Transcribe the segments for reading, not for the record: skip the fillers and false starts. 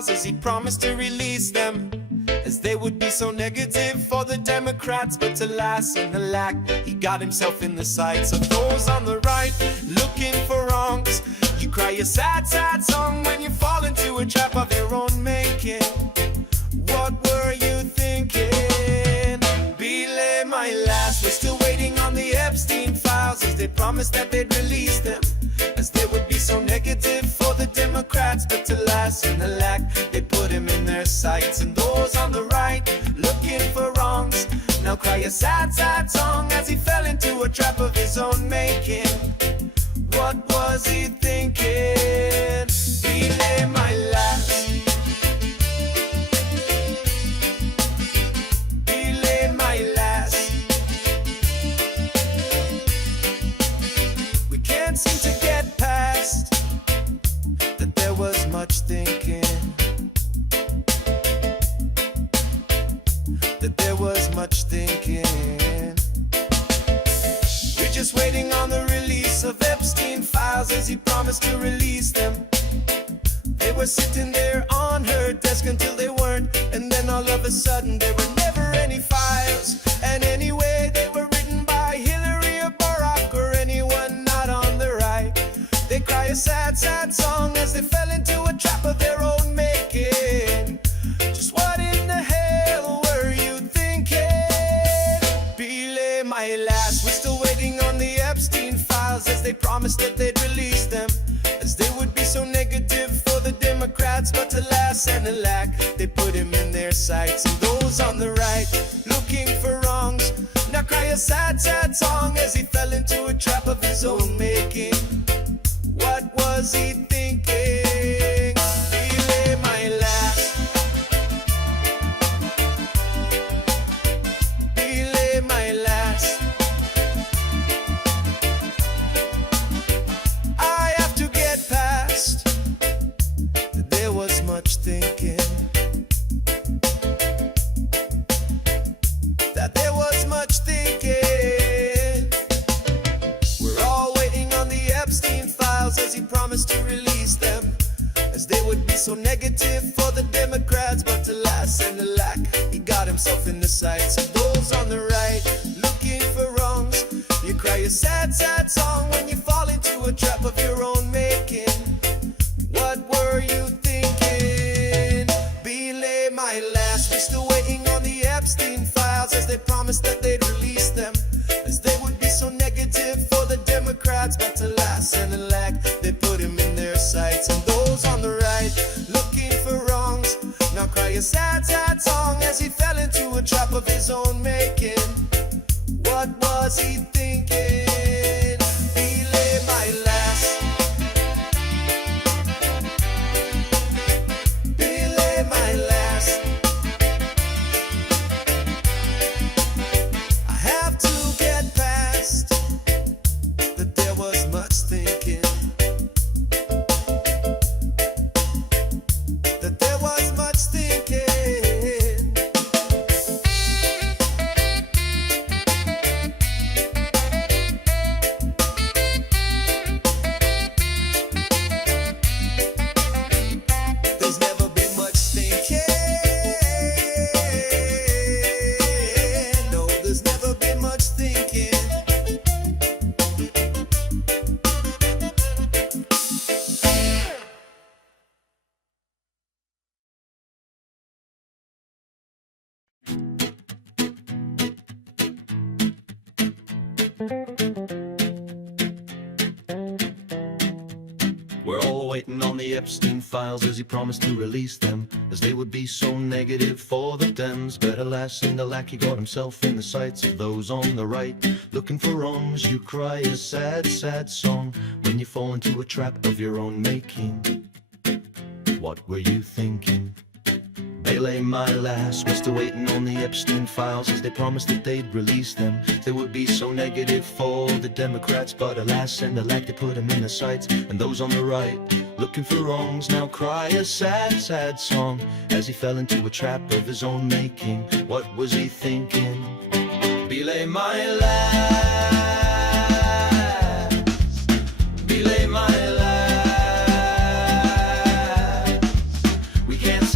files as he promised to release them, as they would be so negative for the Democrats. But alas and alack, he got himself in the sights of those on the right, looking for wrongs. You cry a sad, sad song when you fall into a trap of your own making. What were you thinking? Belay my last, we're still waiting on the Epstein files, as they promised that they'd release them, as they would be so negative for the Democrats. But alas and alack, they put him in their sights. And those on the right, looking for wrongs, now cry a sad, sad song as he fell into a trap of his own making. What was he thinking? Belay my last, belay my last. We can't seem to get past that there was much thinking, that there was much thinking. We're just waiting on the release of Epstein files, as he promised to release them. They were sitting there on her desk until they weren't, and then all of a sudden there were never any files. And anyway, they were written by Hillary or Barack or anyone not on the right. They cry a sad, sad song as they fell into a trap of their own making. Just what in the hell were you thinking? Belay my last, we're still waiting on the Epstein files, as they promised that they'd release them, as they would be so negative for the Democrats. But alas and alack, they put him in their sights. And those on the right, looking for wrongs, now cry a sad, sad song as he fell into a trap of his own making. What was he thinking? Belay my last, belay my last. I have to get past that there was much thinking, that there was much thinking. We're all waiting on the Epstein files, as he promised to release them, as they would be so negative for the Democrats. But alas and alack, he got himself in the sights of those on the right, looking for wrongs. You cry a sad, sad song when you fall into a trap of your own making. What were you thinking? Belay my last, we're still waiting on the Epstein files, as they promised that they'd release them, as they would be so negative for the Democrats. But alas and alack, they put him in their sights. And those on the right, looking for wrongs, now cry a sad, sad song as he fell into a trap of his own making. What was he thinking? Belay my last, belay my last. I have to get past that there was much thinking, that there was much thinking. There's never been much thinking. No, there's never been much thinking. We're all waiting on the Epstein files, as he promised to release them, as they would be so negative for the Dems. But alas and alack, he got himself in the sights of those on the right, looking for wrongs. You cry a sad, sad song when you fall into a trap of your own making. What were you thinking? Belay my last, we're still waiting on the Epstein files, as they promised that they'd release them. They would be so negative for the Democrats. But alas and alack, they put him in the sights. And those on the right, looking for wrongs, now cry a sad, sad song as he fell into a trap of his own making. What was he thinking? Belay my last, belay my last. We can't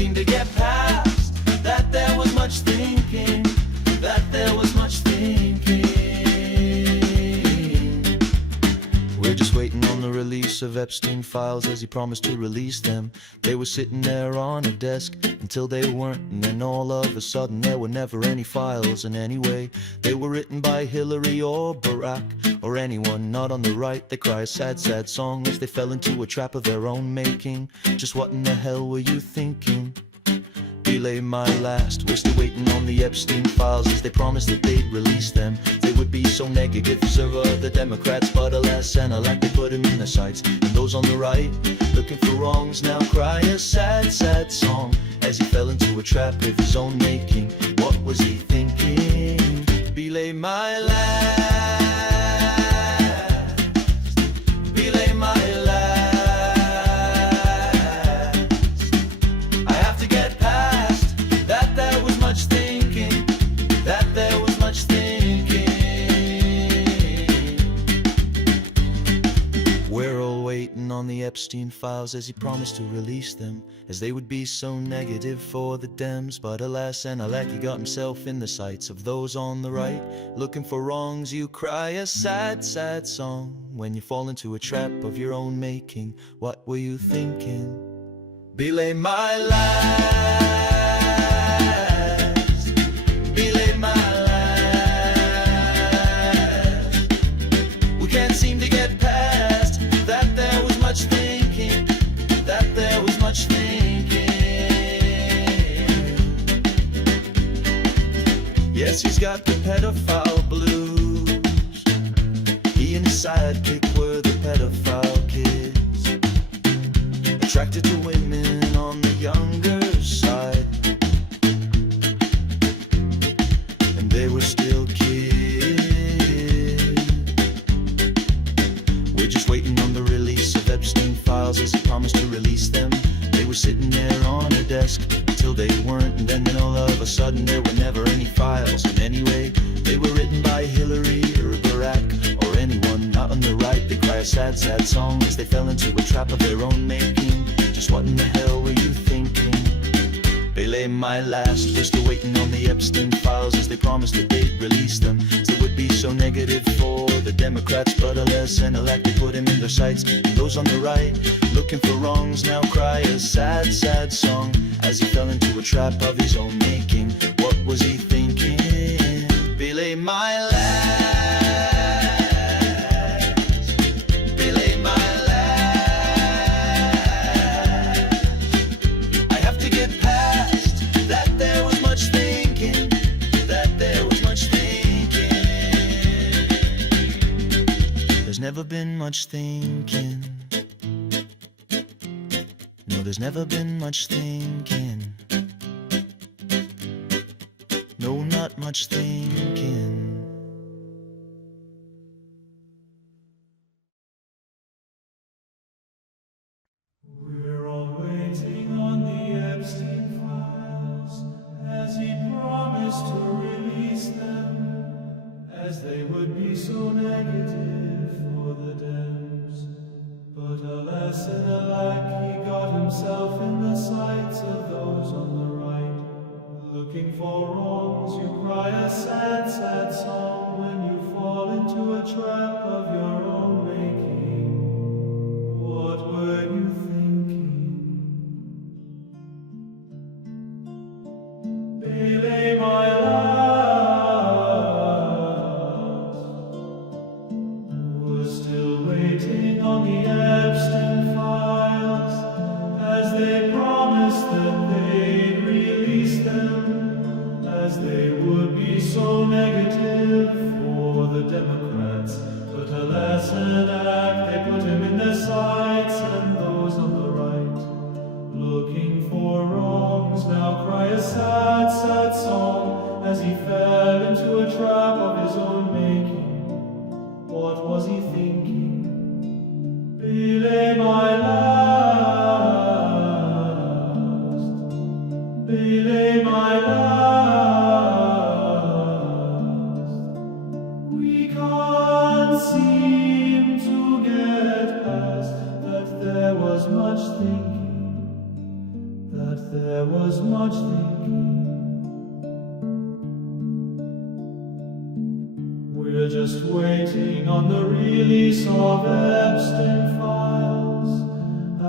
of Epstein files as he promised to release them. They were sitting there on a desk until they weren't, and then all of a sudden there were never any files. And anyway, they were written by Hillary or Barack or anyone not on the right. They cry a sad, sad song as they fell into a trap of their own making. Just what in the hell were you thinking? Belay my last, we're still waiting on the Epstein files as they promised that they'd release them. They would be so negative, serve the Democrats, but alas and alack, they put him in their sights. And those on the right, looking for wrongs, now cry a sad, sad song as he fell into a trap of his own making. What was he thinking? Belay my last, belay my last. I have to get past that there was much thinking, that there was much thinking. We're all waiting on the Epstein files as he promised to release them, as they would be so negative for the Dems. But alas and alack, he got himself in the sights of those on the right. Looking for wrongs, you cry a sad, sad song when you fall into a trap of your own making. What were you thinking? Belay my last, belay my last. We can't seem to get past that there was much thinking, that there was much thinking. Yes, he's got the pedophile blues. He and his sidekick were the pedophile kids, attracted to women on the younger side, and they were still kids. We're just waiting on the release of Epstein files as he promised to release them. They were sitting there on a desk until they weren't, and then all of a sudden there were never any files. And anyway, they were written by Hillary or Barack or anyone not on the right. They cry a sad, sad song as they fell into a trap of their own making. Just what in the hell were you thinking? Belay my last, we're still waiting on the Epstein files as they promised that they'd release them. They would be so negative for the Democrats, but alas and alack, they put him in their sights. And those on the right, looking for wrongs, now cry a sad, sad song as he fell into a trap of his own making. What was he thinking? Belay my last, belay my last. I have to get past that there was much thinking, that there was much thinking. There's never been much thinking. No, there's never been much thinking. No, not much thinking. We're all waiting on the Epstein files as he promised to release them, as they would be so negative for the Dems. But alas and alack, he got himself in the sights of those on the right. Looking for wrongs, you cry a sad, sad song when you fall into a trap of your own making. What were you thinking? Belay my last, we're still waiting on the Epstein files as they promised that they'd release them, as they would be so negative for the Democrats. But alas and alack, they put him in their sights, and those on the right, looking for wrongs, now cry a sad, sad song as he fell into a trap of his own making. What was he thinking? Belay my last, belay my last. We can't seem to get past that there was much thinking, that there was much thinking. We're just waiting on the release of Epstein files.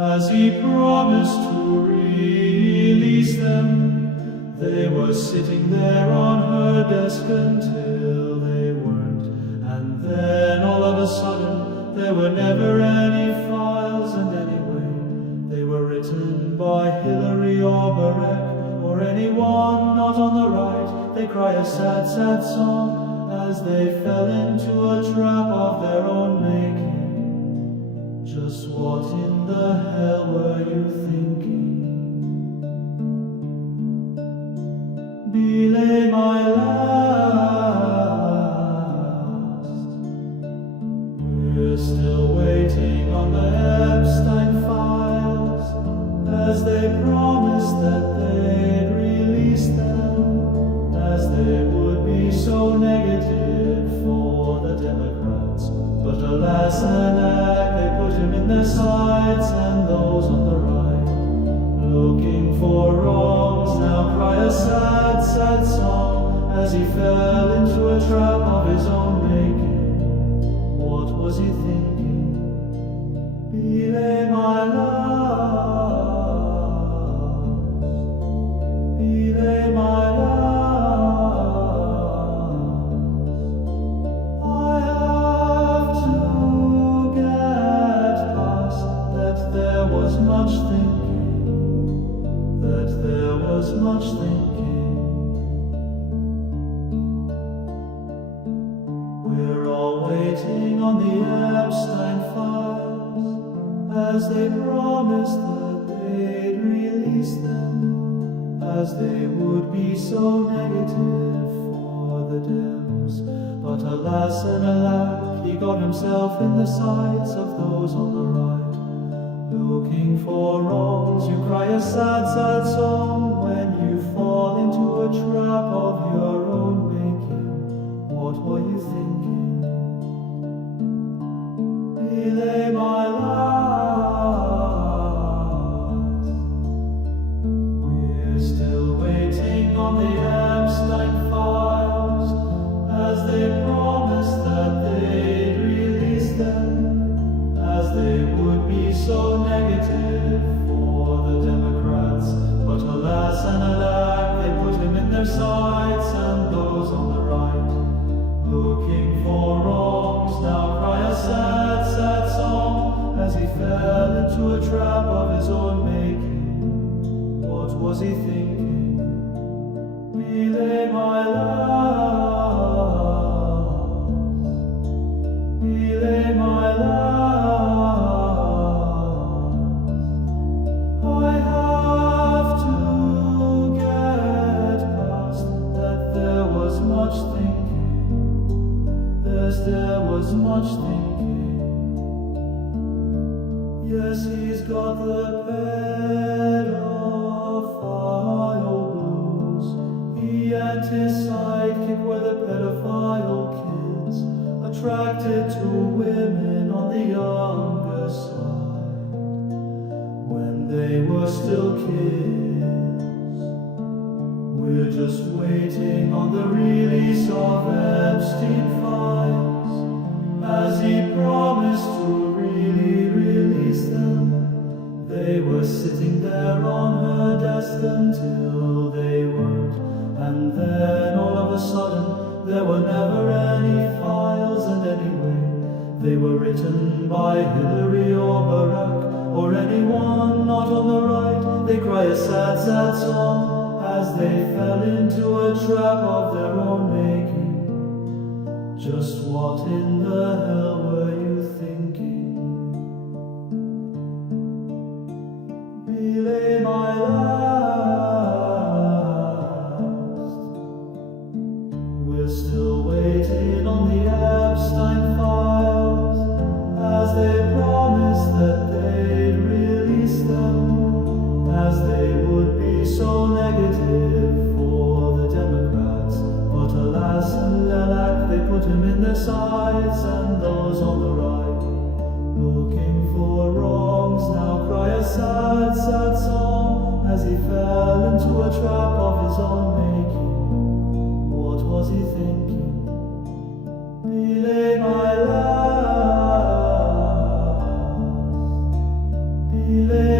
as he promised to release them. They were sitting there on her desk until they weren't, and then all of a sudden there were never any files, and anyway they were written by Hillary or Barack or anyone not on the right. They cry a sad, sad song as they fell into a trap of their own making. Just what in the hell were you thinking? Belay my last. We're still waiting on the Epstein files, as they promised that they'd release them, as they would be so negative for the Democrats. But alas and alack, they put him in their sights, and those on the right, looking for wrongs, now cry a sad, sad song as he fell into a trap of his own making. What was he thinking? Belay my last. Belay my last. I have to get past that there was much thinking, that there was much thinking. We're all waiting on the Epstein files, as they promised that they'd release them, as they would be so negative for the Dems. But alas and alack, he got himself in the sights of those on the right. Looking for wrongs, you cry a sad, sad song when you fall into a trap of your own making. What were you thinking? Belay my last. We're still waiting on the Epstein files, as they promised that they'd release them, as they would be so negative for the Democrats. But alas and alack, they put him in their sights, and those on the right, looking for wrongs, now cry a sad, sad song as he fell into a trap of his own making. What was he thinking? Belay my last. Belay my last. I have to get past that there was much thinking, there was much thinking. Yes, he's got the pedophile blues. He and his sidekick were the pedophile kids, attracted to women on the younger side, when they were still kids. We're just waiting on the release of Epstein files, as he promised to really release them. They were sitting there on her desk until they weren't, and then all of a sudden there were never any files, and anyway they were written by Hillary or Barack or anyone not on the right. They cry a sad, sad song as they fell into a trap of their own making. Just what in the hell were you thinking? Belay my last. We're still waiting on the Epstein files, as they promised that they'd release them, as they would be so negative for the Democrats. But alas and alack, they put him in their sights, and those on the right, looking for wrongs, now cry a sad, sad song as he fell into a trap of his own making. What was he thinking? Belay my last. Belay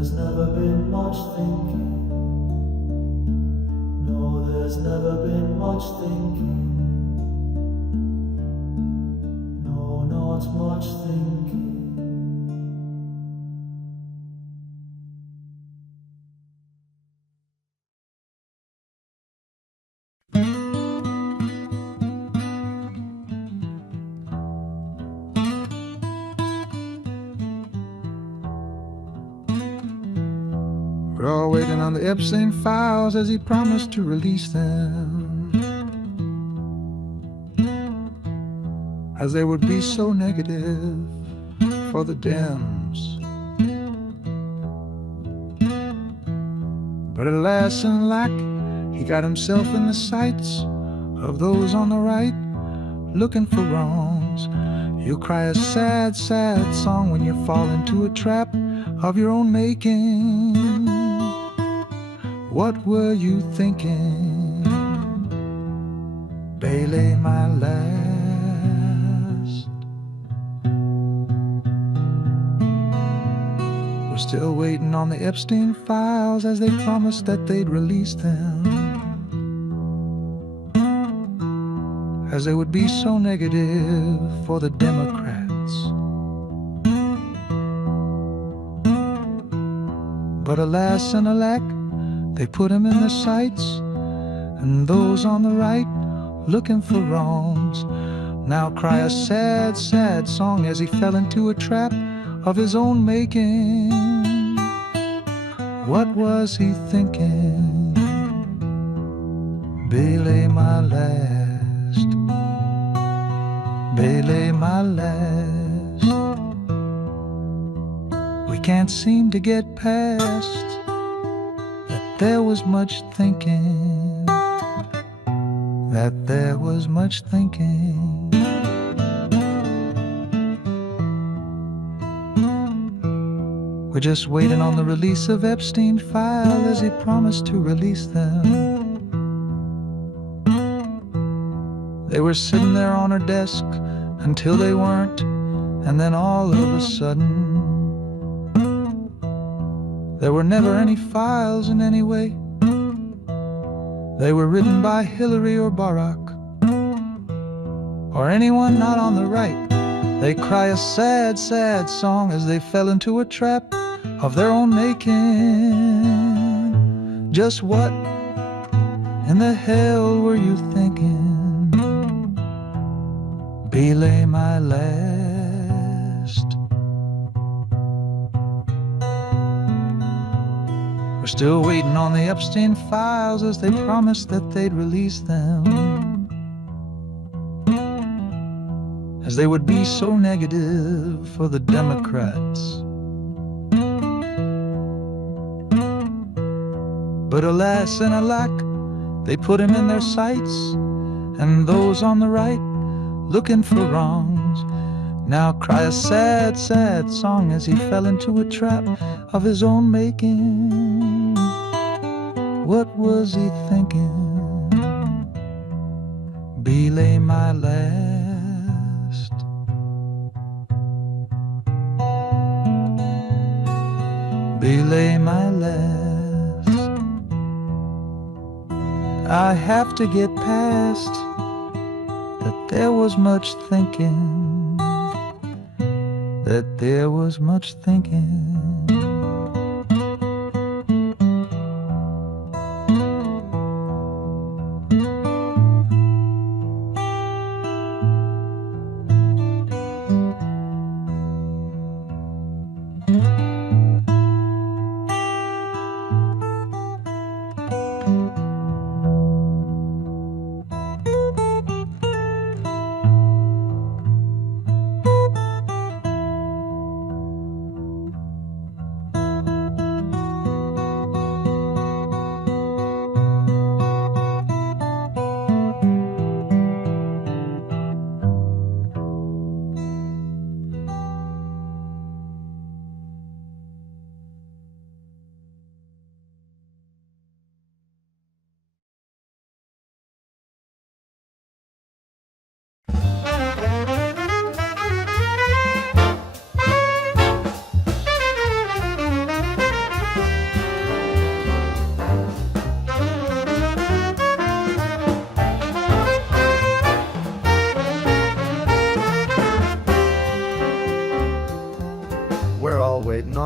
There's never been much thinking. No, there's never been much thinking. No, not much thinking. We're all waiting on the Epstein files as he promised to release them, as they would be so negative for the Dems. But alas and alack, he got himself in the sights of those on the right looking for wrongs. You'll cry a sad, sad song when you fall into a trap of your own making. What were you thinking, Bailey, my last? We're still waiting on the Epstein files as they promised that they'd release them, as they would be so negative for the Democrats. But alas and alack, they put him in the sights, and those on the right looking for wrongs now cry a sad, sad song as he fell into a trap of his own making. What was he thinking, Bailey, my last? Bailey, my last. We can't seem to get past that there was much thinking, that there was much thinking. We're just waiting on the release of Epstein file as he promised to release them. They were sitting there on her desk until they weren't, and then all of a sudden there were never any files in any way. They were written by Hillary or Barack, or anyone not on the right. They cry a sad, sad song as they fell into a trap of their own making. Just what in the hell were you thinking, Bailey, my last? We're still waiting on the Epstein files as they promised that they'd release them, as they would be so negative for the Democrats. But alas and alack, they put him in their sights, and those on the right looking for wrongs now cry a sad, sad song as he fell into a trap of his own making. What was he thinking, Bailey, my last? Bailey, my last. I have to get past that there was much thinking, that there was much thinking.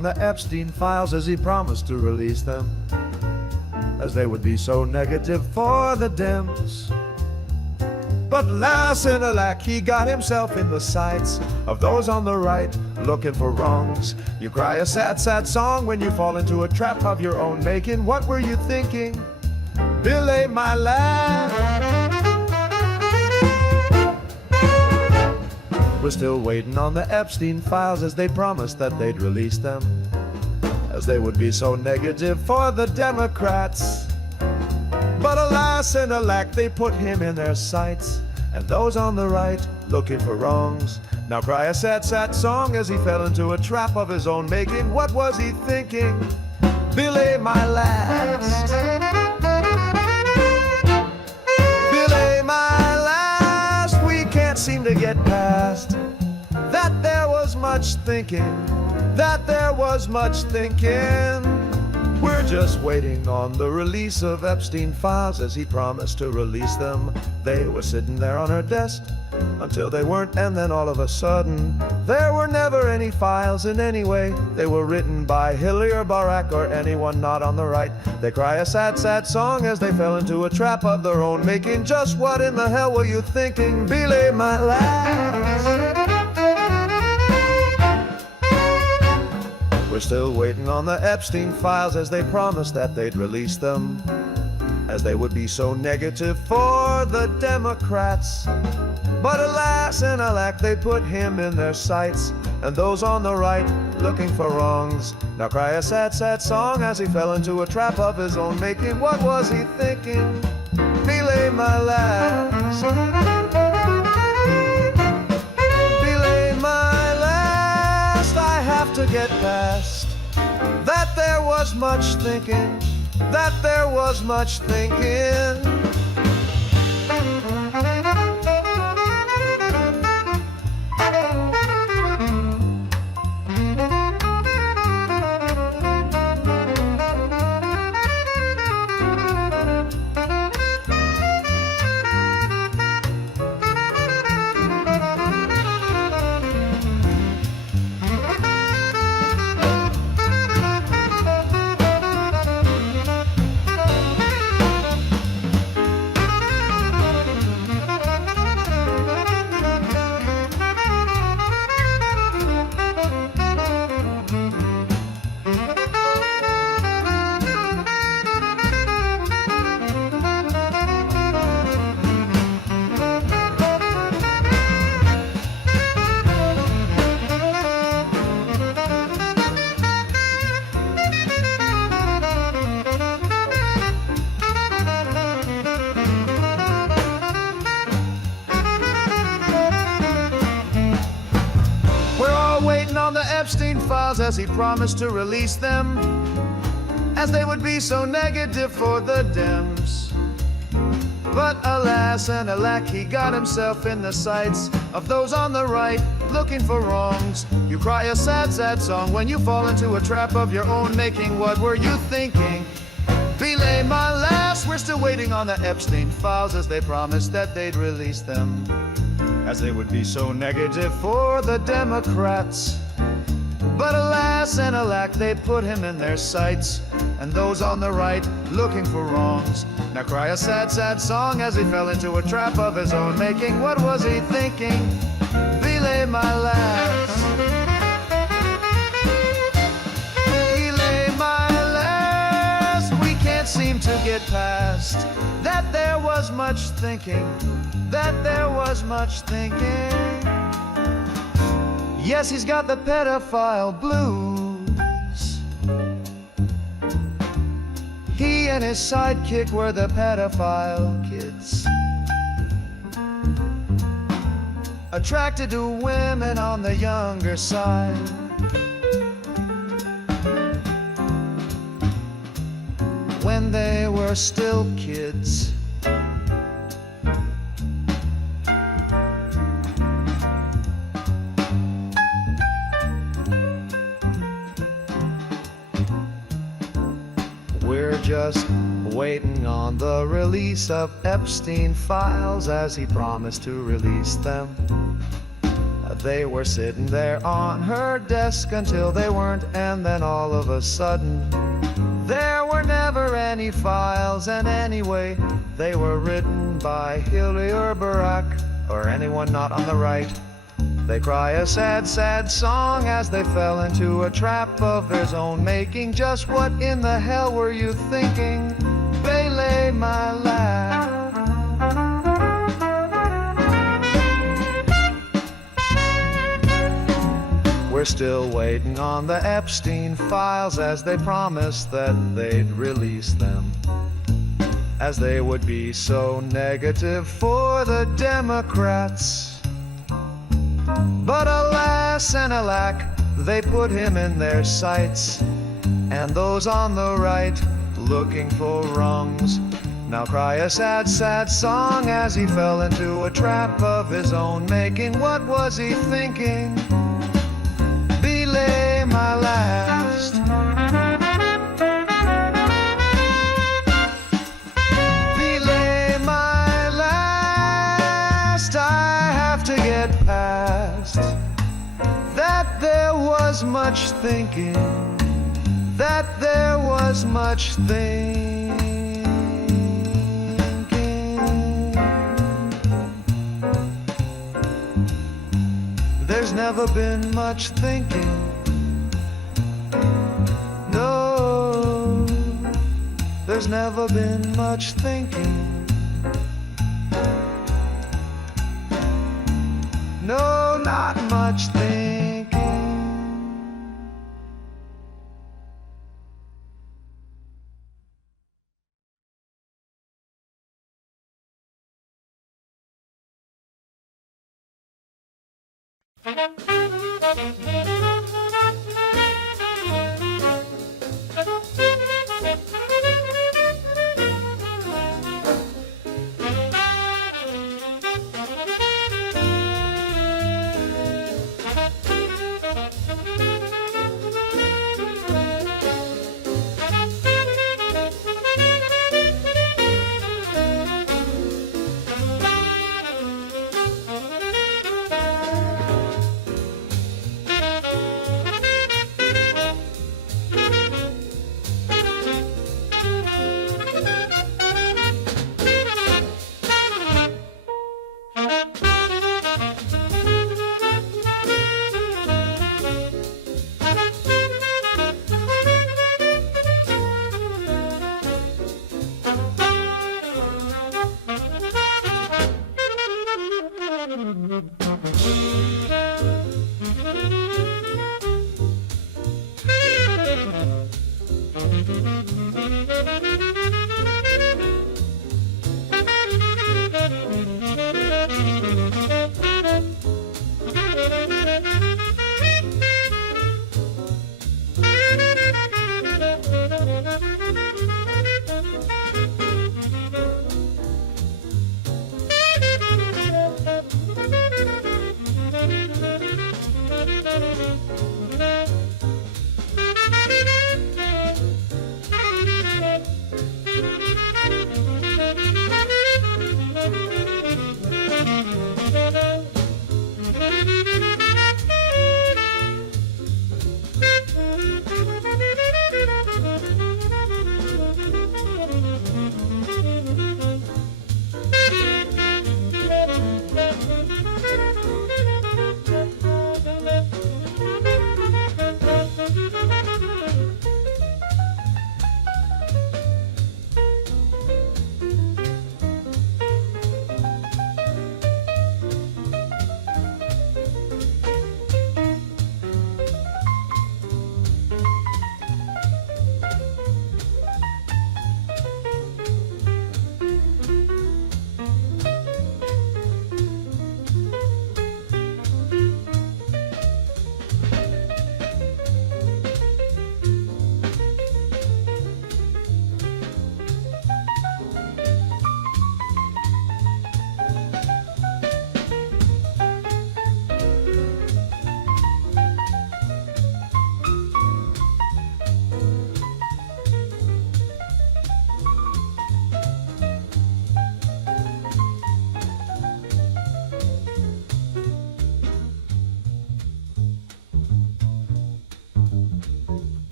on the Epstein files as he promised to release them, as they would be so negative for the Dems. But alas and alack, he got himself in the sights of those on the right looking for wrongs. You cry a sad, sad song when you fall into a trap of your own making. What were you thinking? Belay my lad. We're still waiting on the Epstein files as they promised that they'd release them, as they would be so negative for the Democrats. But alas and alack, they put him in their sights, and those on the right looking for wrongs now cry a sad, sad song as he fell into a trap of his own making. What was he thinking? Belay my last. Belay my last. We can't seem to get past that there was much thinking, that there was much thinking. We're just waiting on the release of Epstein files as he promised to release them. They were sitting there on her desk until they weren't, and then all of a sudden there were never any files in any way. They were written by Hillary or Barack or anyone not on the right. They cry a sad, sad song as they fell into a trap of their own making. Just what in the hell were you thinking? Belay my last. We're still waiting on the Epstein files as they promised that they'd release them, as they would be so negative for the Democrats. But alas and alack, they put him in their sights, and those on the right looking for wrongs now cry a sad, sad song as he fell into a trap of his own making. What was he thinking? Belay my last. Belay my last. I have to get past that there was much thinking, that there was much thinking. On the Epstein files as he promised to release them, as they would be so negative for the Dems. But alas and alack, he got himself in the sights of those on the right looking for wrongs. You cry a sad, sad song when you fall into a trap of your own making. What were you thinking? Belay my last. We're still waiting on the Epstein files as they promised that they'd release them, as they would be so negative for the Democrats. But alas and alack, they put him in their sights, and those on the right looking for wrongs now cry a sad, sad song as he fell into a trap of his own making. What was he thinking? Belay my last. Belay my last. We can't seem to get past that there was much thinking, that there was much thinking. Yes, he's got the pedophile blues. He and his sidekick were the pedophile kids, attracted to women on the younger side. When they were still kids. We're just waiting on the release of Epstein files as he promised to release them. They were sitting there on her desk until they weren't, and then all of a sudden there were never any files, and anyway they were written by Hillary or Barack or anyone not on the right. They cry a sad, sad song as they fell into a trap of their own making. Just what in the hell were you thinking? Bailey, my lad. We're still waiting on the Epstein files, as they promised that they'd release them, as they would be so negative for the Democrats. But alas and alack, they put him in their sights, and those on the right looking for wrongs now cry a sad, sad song as he fell into a trap of his own making. What was he thinking? Belay my last. Belay my last. I have to get past that there was much thinking, that there was much thinking. There's never been much thinking. No, there's never been much thinking. No, not much thinking.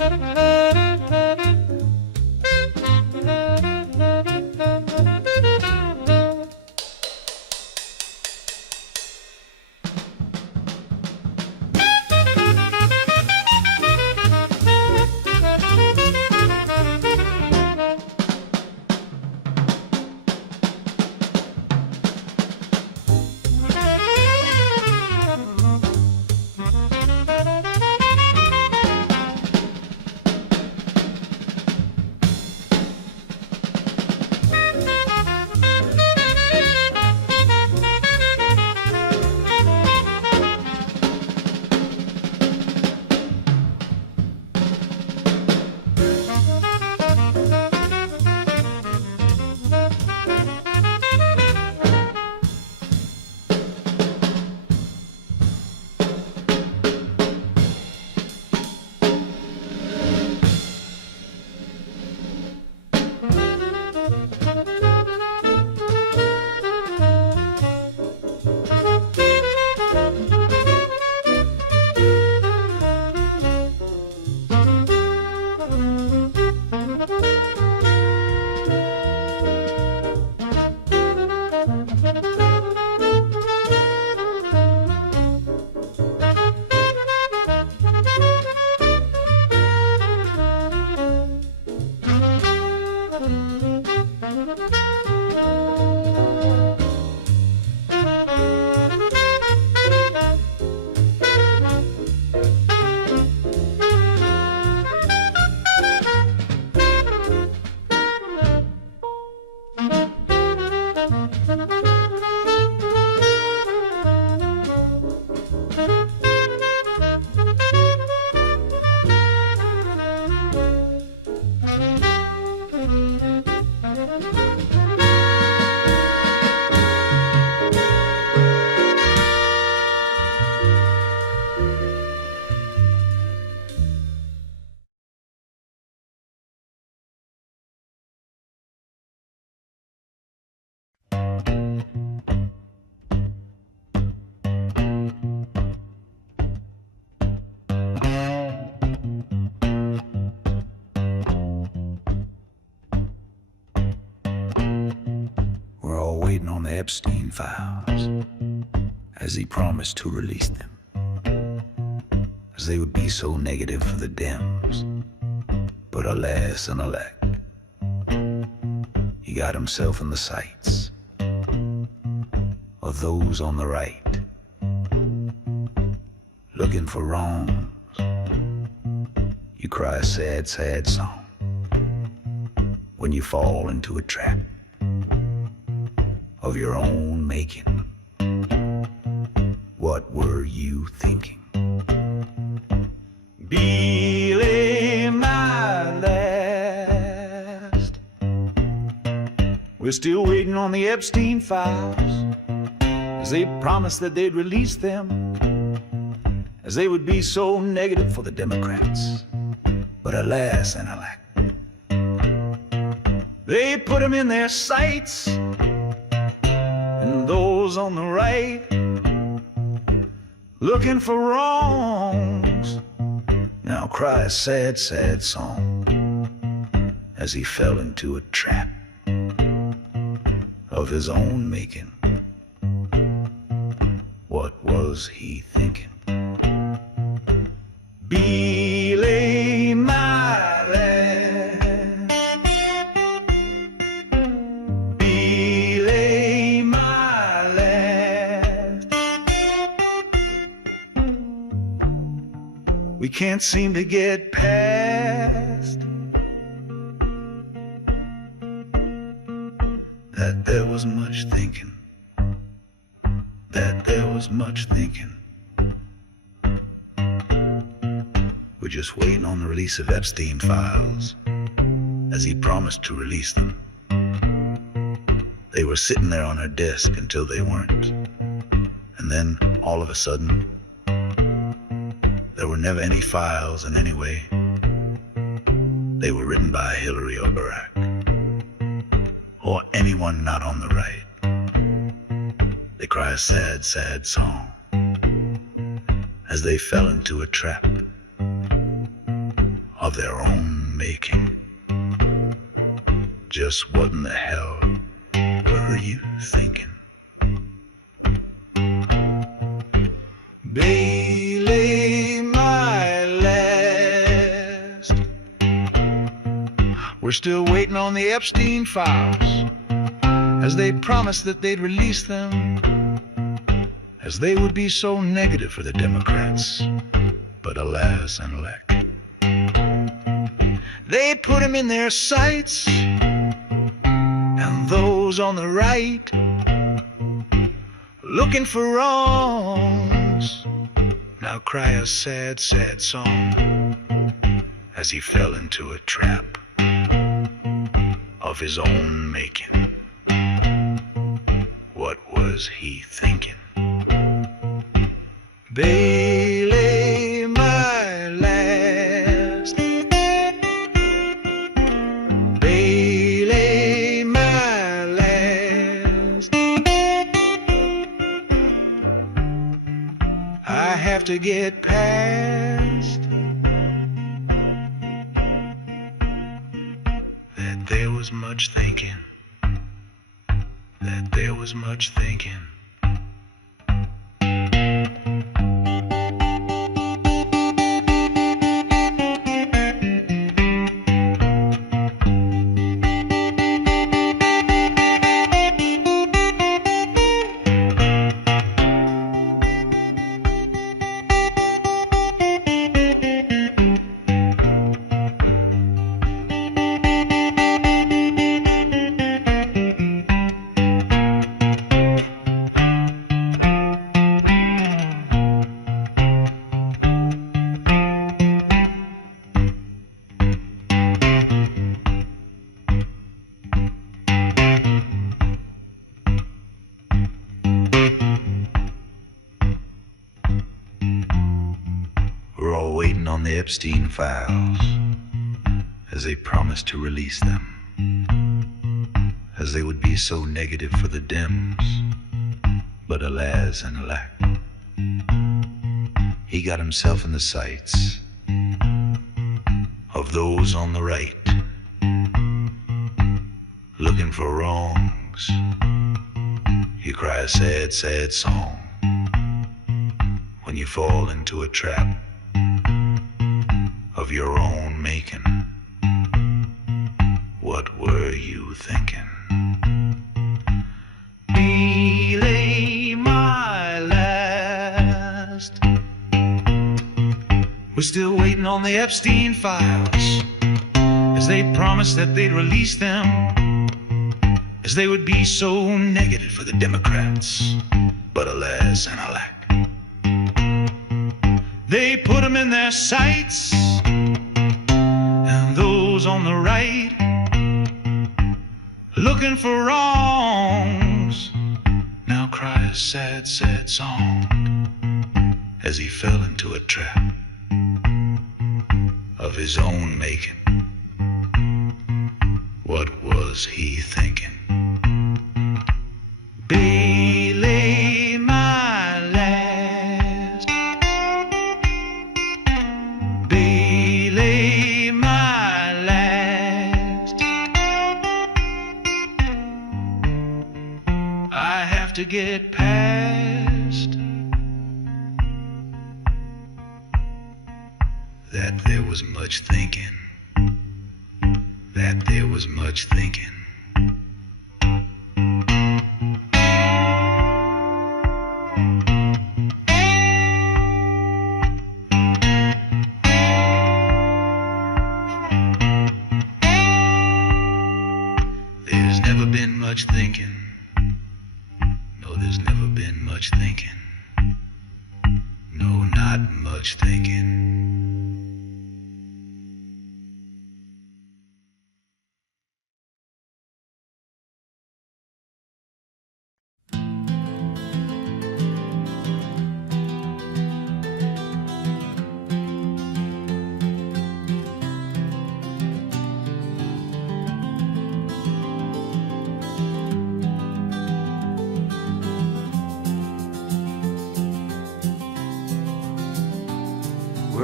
Waiting on the Epstein files, as he promised to release them, as they would be so negative for the Dems. But alas and alack, he got himself in the sights of those on the right, looking for wrongs. You cry a sad, sad song when you fall into a trap of your own making. What were you thinking? Belay my last. We're still waiting on the Epstein files, as they promised that they'd release them, as they would be so negative for the Democrats. But alas and alack, they put them in their sights, and those on the right looking for wrongs now cry a sad, sad song as he fell into a trap of his own making. What was he thinking? Belay my land, belay my land. We can't seem to get past that there was much thinking, that there was much thinking. We're just waiting on the release of Epstein files, as he promised to release them. They were sitting there on her desk until they weren't. And then, all of a sudden, there were never any files, and anyway, they were written by Hillary or Barack, or anyone not on the right. They cry a sad, sad song as they fell into a trap of their own making. Just what in the hell were you thinking? Bailey, my last. We're still waiting on the Epstein files, as they promised that they'd release them, as they would be so negative for the Democrats. But alas and alack, they put him in their sights, and those on the right, looking for wrongs, now cry a sad, sad song, as he fell into a trap of his own making. What was he thinking? Bailey, my last. Bailey, my last. I have to get past that there was much thinking, that there was much thinking. We're all waiting on the Epstein files, as they promised to release them, as they would be so negative for the Dems. But alas and alack, he got himself in the sights of those on the right, looking for wrongs. You cry a sad, sad song when you fall into a trap of your own making. What were you thinking? Belay my last. We're still waiting on the Epstein files, as they promised that they'd release them, as they would be so negative for the Democrats. But alas and alack, they put them in their sights, and those on the right, looking for wrongs, now cry a sad, sad song, as he fell into a trap of his own making. What was he thinking? Belay my last. Belay my last. I have to get past that there was much thinking, that there was much thinking. There's never been much thinking. No, there's never been much thinking. No, not much thinking.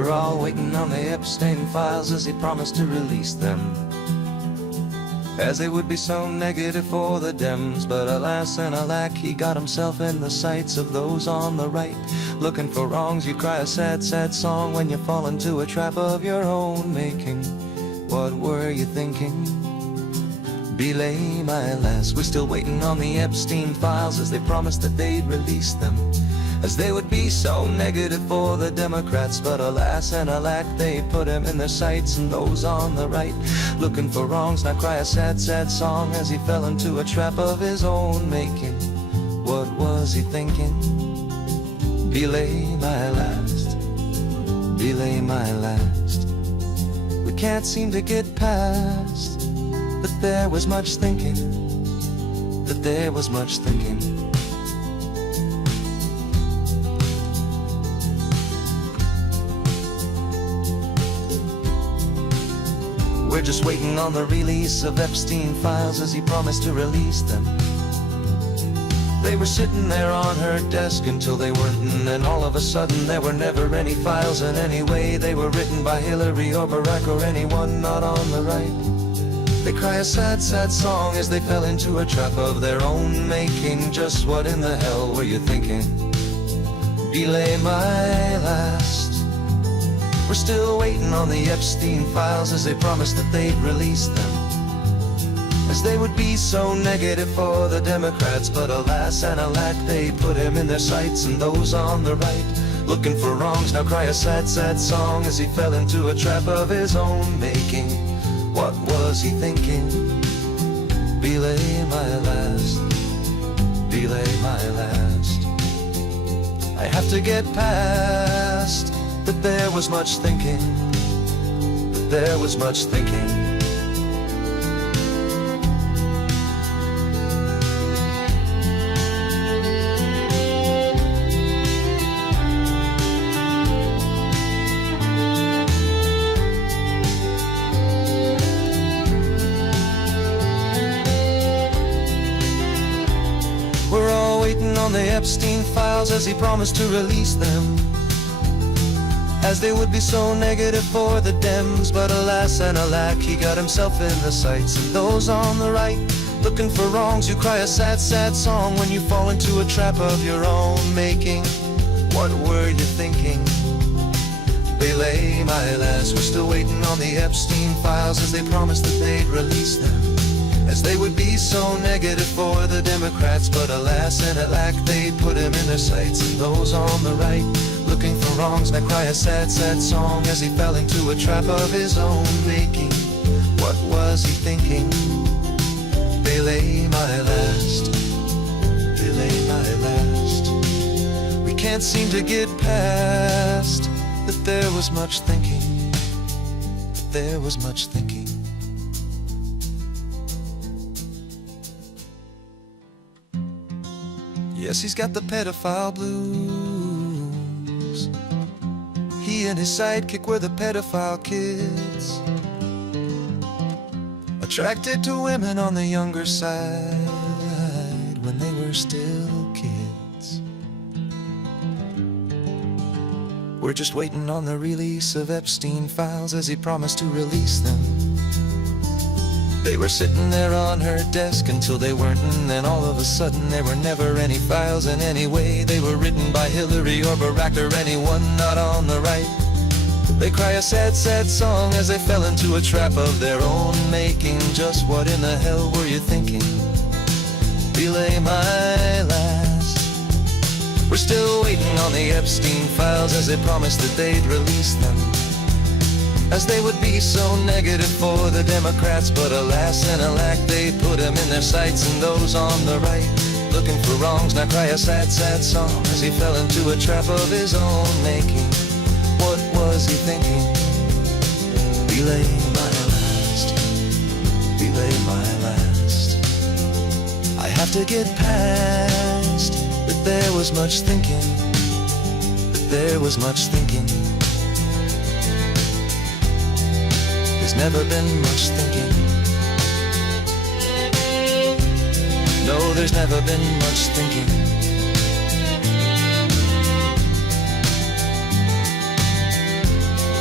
We're all waiting on the Epstein files as he promised to release them, as they would be so negative for the Dems. But alas and alack, he got himself in the sights of those on the right. Looking for wrongs, you cry a sad, sad song when you fall into a trap of your own making. What were you thinking? Belay my lass, we're still waiting on the Epstein files as they promised that they'd release them, as they would be so negative for the Democrats. But alas and alack, they put him in their sights, and those on the right looking for wrongs now cry a sad, sad song as he fell into a trap of his own making. What was he thinking? Belay my last, belay my last. We can't seem to get past that there was much thinking, that there was much thinking. We're just waiting on the release of Epstein files as he promised to release them. They were sitting there on her desk until they weren't, and then all of a sudden there were never any files. And anyway, they were written by Hillary or Barack or anyone not on the right. They cry a sad, sad song as they fell into a trap of their own making. Just what in the hell were you thinking? Belay my last. We're still waiting on the Epstein files as they promised that they'd release them, as they would be so negative for the Democrats. But alas and alack, they put him in their sights, and those on the right looking for wrongs now cry a sad, sad song as he fell into a trap of his own making. What was he thinking? Belay my last, belay my last. I have to get past that there was much thinking, that there was much thinking. We're all waiting on the Epstein files as he promised to release them, as they would be so negative for the Dems. But alas and alack, he got himself in the sights, and those on the right looking for wrongs. You cry a sad, sad song when you fall into a trap of your own making. What were you thinking? Belay my last. We're still waiting on the Epstein files as they promised that they'd release them, as they would be so negative for the Democrats. But alas and alack, they put him in their sights, and those on the right looking for wrongs now cry a sad, sad song as he fell into a trap of his own making. What was he thinking? Belay my last, belay my last. We can't seem to get past that there was much thinking, that there was much thinking. Yes, he's got the pedophile blues. He and his sidekick were the pedophile kids, attracted to women on the younger side when they were still kids. We're just waiting on the release of Epstein files as he promised to release them. They were sitting there on her desk until they weren't, and then all of a sudden there were never any files. And anyway, they were written by Hillary or Barack or anyone not on the right. They cry a sad, sad song as they fell into a trap of their own making. Just what in the hell were you thinking? Belay my last. We're still waiting on the Epstein files as they promised that they'd release them, as they would be so negative for the Democrats. But alas and alack, they put him in their sights, and those on the right looking for wrongs now cry a sad, sad song as he fell into a trap of his own making. What was he thinking? Belay my last, belay my last. I have to get past that there was much thinking, that there was much thinking. There's never been much thinking. No, there's never been much thinking.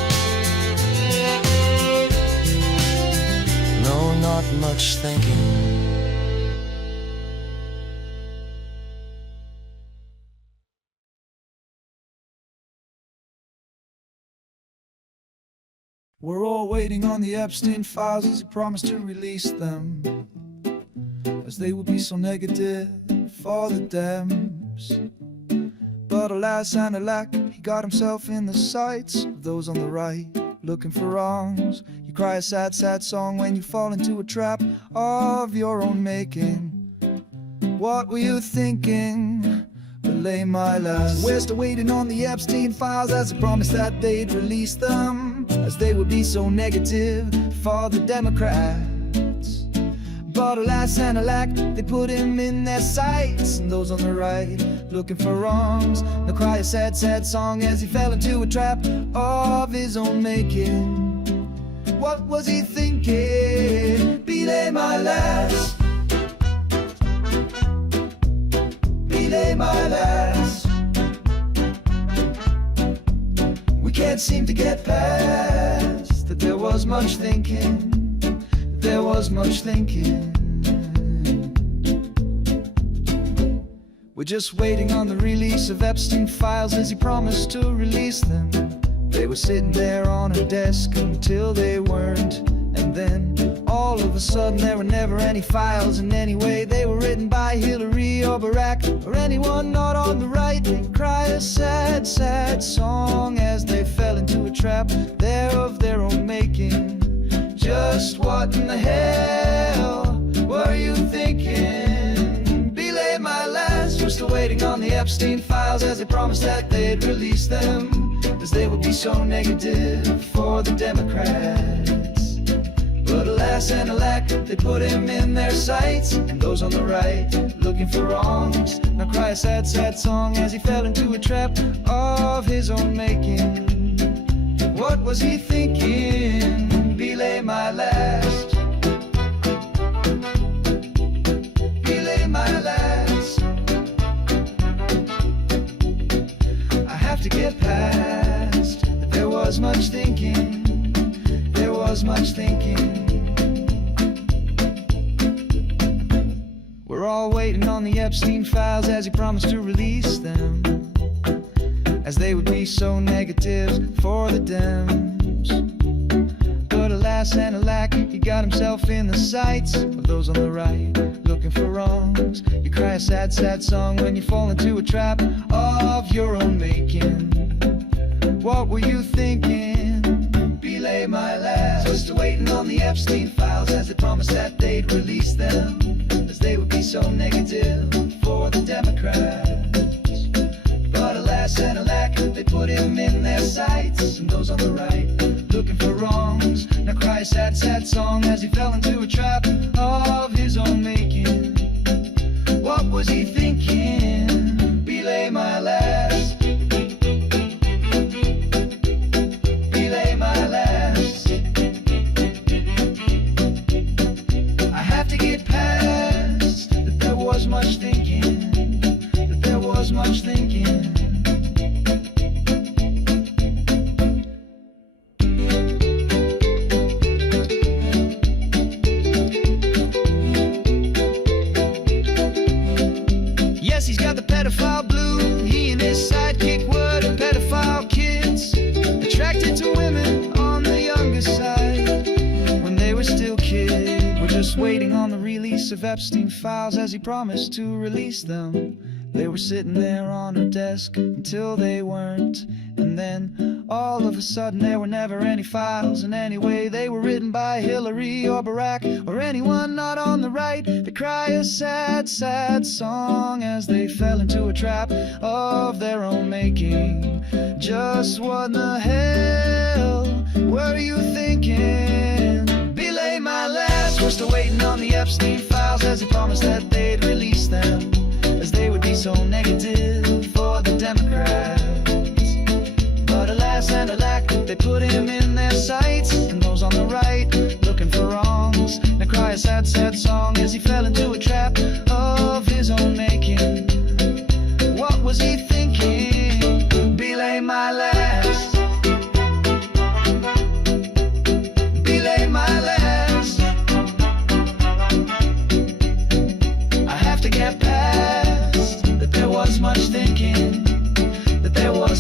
much thinking. We're all waiting on the Epstein files as he promised to release them, as they would be so negative for the Dems. But alas and alack, he got himself in the sights of those on the right, looking for wrongs. You cry a sad, sad song when you fall into a trap of your own making. What were you thinking? Relay my last. We're still waiting on the Epstein files as he promised that they'd release them, as they would be so negative for the Democrats. But alas and alack, they put him in their sights, and those on the right looking for wrongs. Now cry a sad, sad song as he fell into a trap of his own making. What was he thinking? Belay my lads, belay my lads. We can't seem to get past that there was much thinking. There was much thinking. We're just waiting on the release of Epstein files as he promised to release them. They were sitting there on a desk until they weren't, and then all of a sudden there were never any files. And anyway, they were written by Hillary or Barack or anyone not on the right. They'd cry a sad, sad song as they fell into a trap there of their own making. Just what in the hell were you thinking? Belay my lads, we're still waiting on the Epstein files as they promised that they'd release them, as they would be so negative for the Democrats. But alas and alack, they put him in their sights, and those on the right looking for wrongs. Now cry a sad, sad song as he fell into a trap of his own making. What was he thinking? Belay my last, belay my last. I have to get past that there was much thinking. There was much thinking. We're all waiting on the Epstein files as he promised to release them, as they would be so negative for the Dems. But alas and alack, he got himself in the sights of those on the right looking for wrongs. You cry a sad, sad song when you fall into a trap of your own making. What were you thinking? Belay my last. We're still waiting on the Epstein files as they promised that they'd release them, as they would be so negative for the Democrats. But alas and alack, they put him in their sights, and those on the right looking for wrongs. Now cry a sad, sad song as he fell into a trap of his own making. What was he thinking? Belay my last, belay my last. I have to get past that there was much thinking. That there was much thinking. He's got the pedophile blue. He and his sidekick were the pedophile kids, attracted to women on the younger side when they were still kids. We're just waiting on the release of Epstein files as he promised to release them. They were sitting there on a desk until they weren't, and then all of a sudden there were never any files. And anyway, they were written by Hillary or Barack or anyone not on the right. They cry a sad, sad song as they fell into a trap of their own making. Just what in the hell were you thinking? Belay my last, we're still waiting on the Epstein files as he promised that they'd release them, as they would be so negative for the Democrats. But alas and alack, they put him in their sights, and those on the right looking for wrongs. Now cry a sad, sad song as he fell into a trap of his own making. What was he thinking? Belay my last, belay my last.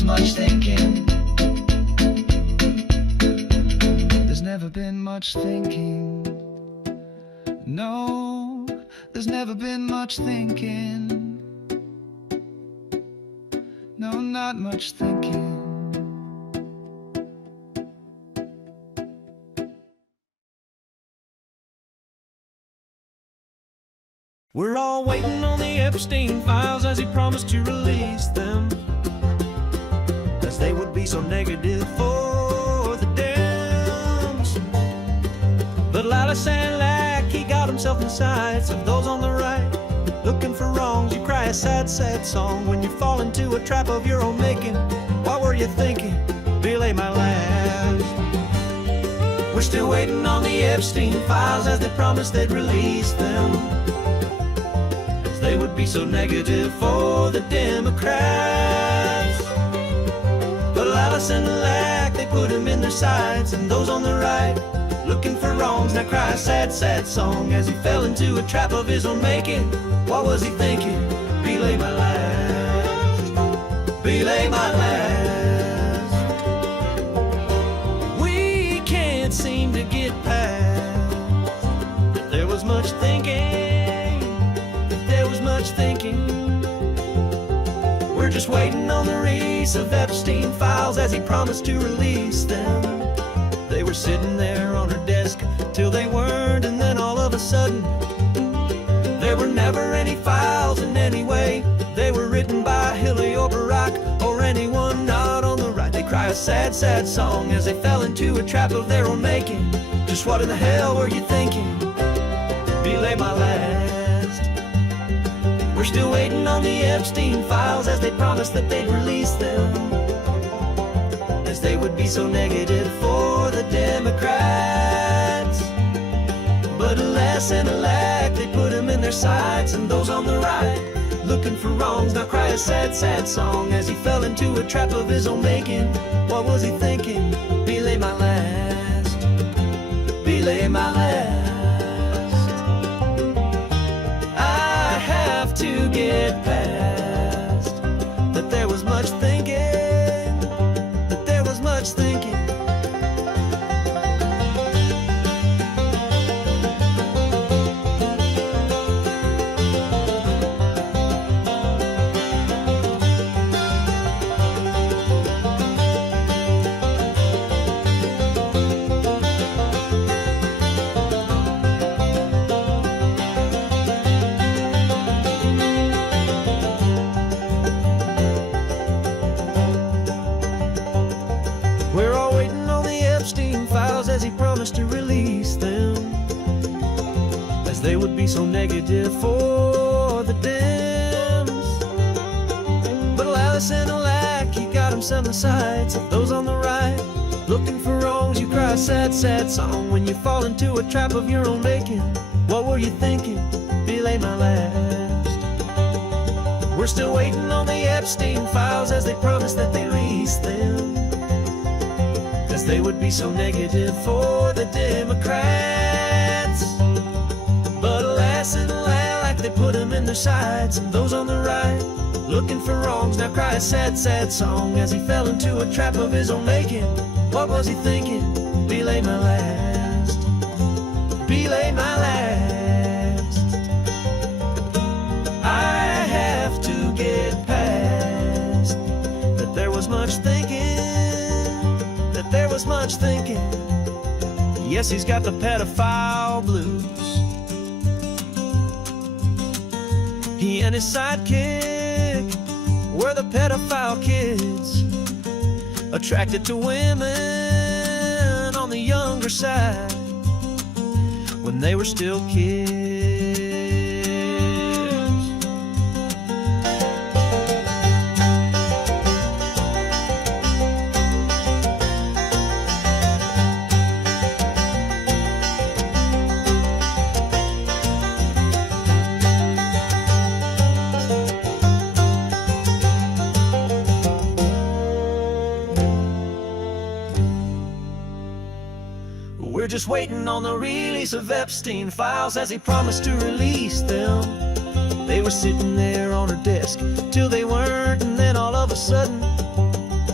much thinking. There's never been much thinking. No, there's never been much thinking. No, not much thinking. We're all waiting on the Epstein files as he promised to release them, as they would be so negative for the Dems. But Lila Sandlack, he got himself in the sights of those on the right. Looking for wrongs, you cry a sad, sad song when you fall into a trap of your own making. What were you thinking? Belay my last. We're still waiting on the Epstein files as they promised they'd release them, as they would be so negative for the Democrats. But Alice and Lack, they put him in their sights, and those on the right, looking for wrongs, now cry a sad, sad song as he fell into a trap of his own making. What was he thinking? Belay my last. Belay my last. We can't seem to get past that there was much thinking, that there was much thinking. We're just waiting on the release of Epstein files as he promised to release them. They were sitting there on her desk till they weren't, and then all of a sudden there were never any files in any way. They were written by Hillary or Barack or anyone not on the right. They cry a sad, sad song as they fell into a trap of their own making. Just what in the hell were you thinking? Belay my last. We're still waiting on the Epstein files as they promised that they'd release them, as they would be so negative for the Democrats. But alas and alack, they put him in their sights, and those on the right, looking for wrongs, now cry a sad, sad song as he fell into a trap of his own making. What was he thinking? Belay my last. Belay my last. I have to get past that there was much thinking, that there was much thinking. We're all waiting on the Epstein files as he promised to release them, as they would be so negative for the Dems. But Alice and Alack, he got himself in the sights of those on the right, looking for wrongs, you cry a sad, sad song when you fall into a trap of your own making. What were you thinking? Belay my last. We're still waiting on the Epstein files as they promised that they release them, as they would be so negative for the Democrats. But alas and alack, they put him in their sights, and those on the right, looking for wrongs, now cry a sad, sad song as he fell into a trap of his own making. What was he thinking? Belay my last. Belay my last. I have to get past that there was much thinking, that there was much thinking. Yes, he's got the pedophile blues. He and his sidekick were the pedophile kids, attracted to women on the younger side when they were still kids. We're just waiting on the release of Epstein files as he promised to release them. They were sitting there on her desk till they weren't, and then all of a sudden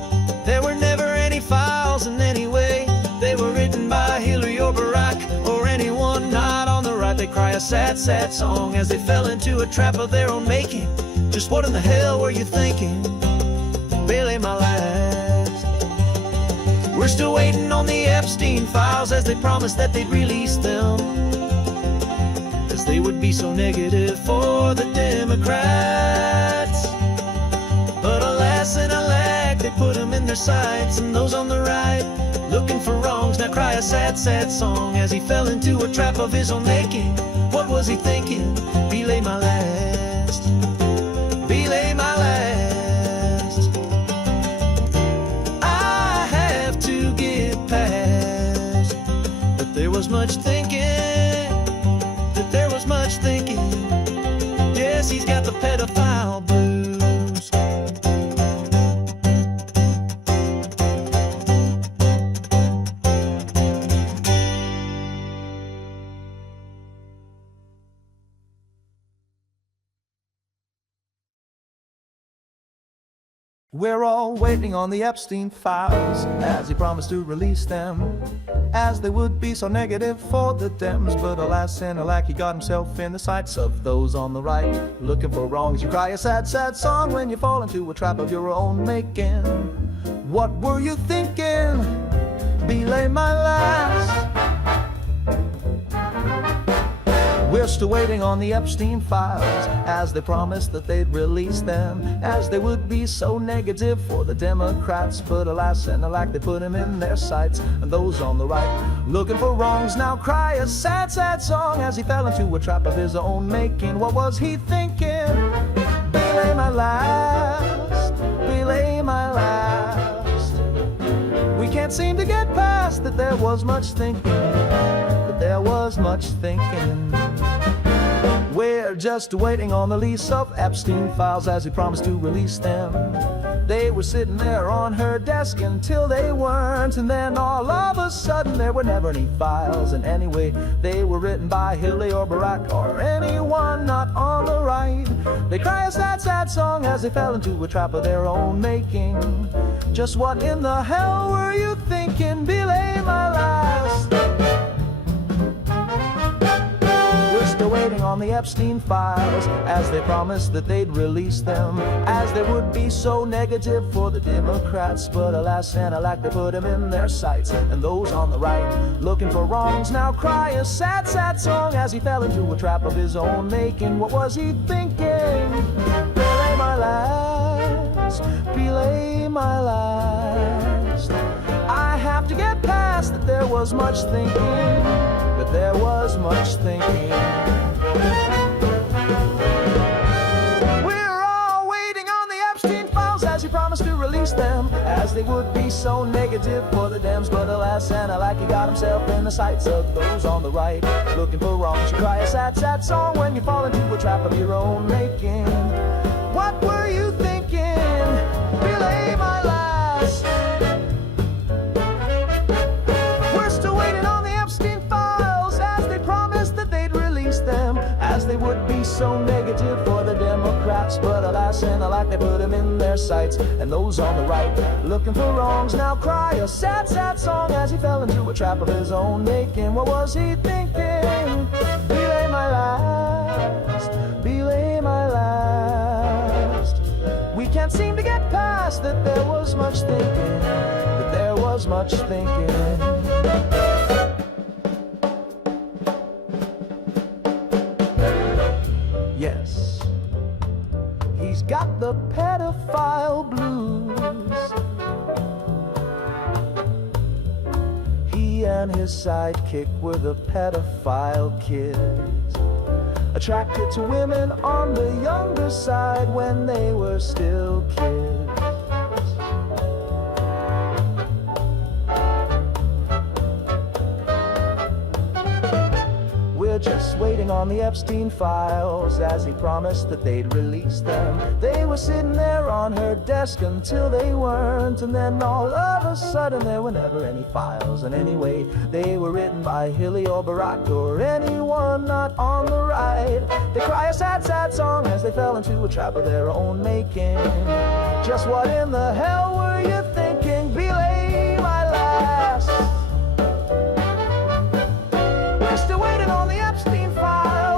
a sad, sad song as they fell into a trap of their own making. Just what in the hell were you thinking? Billy, my last. We're still waiting on the Epstein files as they promised that they'd release them, as they would be so negative for the Democrats. But alas and alack, they put them in their sights, and those on the right, looking for wrongs, now cry a sad, sad song as he fell into a trap of his own making. What was he thinking? Belay my last. Belay my last. I have to get past that there was much thinking, that there was much thinking. Yes, he's got the pedophile blues. We're all waiting on the Epstein files as he promised to release them, as they would be so negative for the Dems. But alas and alack, he got himself in the sights of those on the right, looking for wrongs. You cry a sad, sad song when you fall into a trap of your own making. What were you thinking? Belay my last. We're still waiting on the Epstein files as they promised that they'd release them, as they would be so negative for the Democrats. But alas and alack, they put him in their sights, and those on the right, looking for wrongs, now cry a sad, sad song as he fell into a trap of his own making. What was he thinking? Belay my last. Belay my last. We can't seem to get past that there was much thinking, that there was much thinking. We're just waiting on the release of Epstein files as he promised to release them. They were sitting there on her desk until they weren't, and then all of a sudden there were never any files. And anyway, they were written by Hillary or Barack or anyone not on the right. They cry a sad, sad song as they fell into a trap of their own making. Just what in the hell were you thinking? Belay my last. Still waiting on the Epstein files as they promised that they'd release them, as they would be so negative for the Democrats. But alas and alack, they put him in their sights, and those on the right, looking for wrongs, now cry a sad, sad song as he fell into a trap of his own making. What was he thinking? Belay my last. Belay my last. I have to get past that there was much thinking, that there was much thinking. We're all waiting on the Epstein files as he promised to release them, as they would be so negative for the Dems. But alas and alack, he got himself in the sights of those on the right, looking for wrongs. You cry a sad, sad song when you fall into a trap of your own making. What were you thinking? Belay my last. We're still waiting on the Epstein files as they promised that they'd release them, as they would be so negative for the Democrats. But alas and alack, they put him in their sights, and those on the right, looking for wrongs, now cry a sad, sad song as he fell into a trap of his own making. What was he thinking? Belay my last. Belay my last. We can't seem to get past that there was much thinking, that there was much thinking. Yes, he's got the pedophile blues. He and his sidekick were the pedophile kids, attracted to women on the younger side when they were still kids. We're just waiting on the Epstein files as he promised that they'd release them. They were sitting there on her desk until they weren't, and then all of a sudden there were never any files. And anyway, they were written by Hillary or Barack or anyone not on the right. They cry a sad, sad song as they fell into a trap of their own making. Just what in the hell were you thinking? Belay my last. We're still waiting on the Epstein files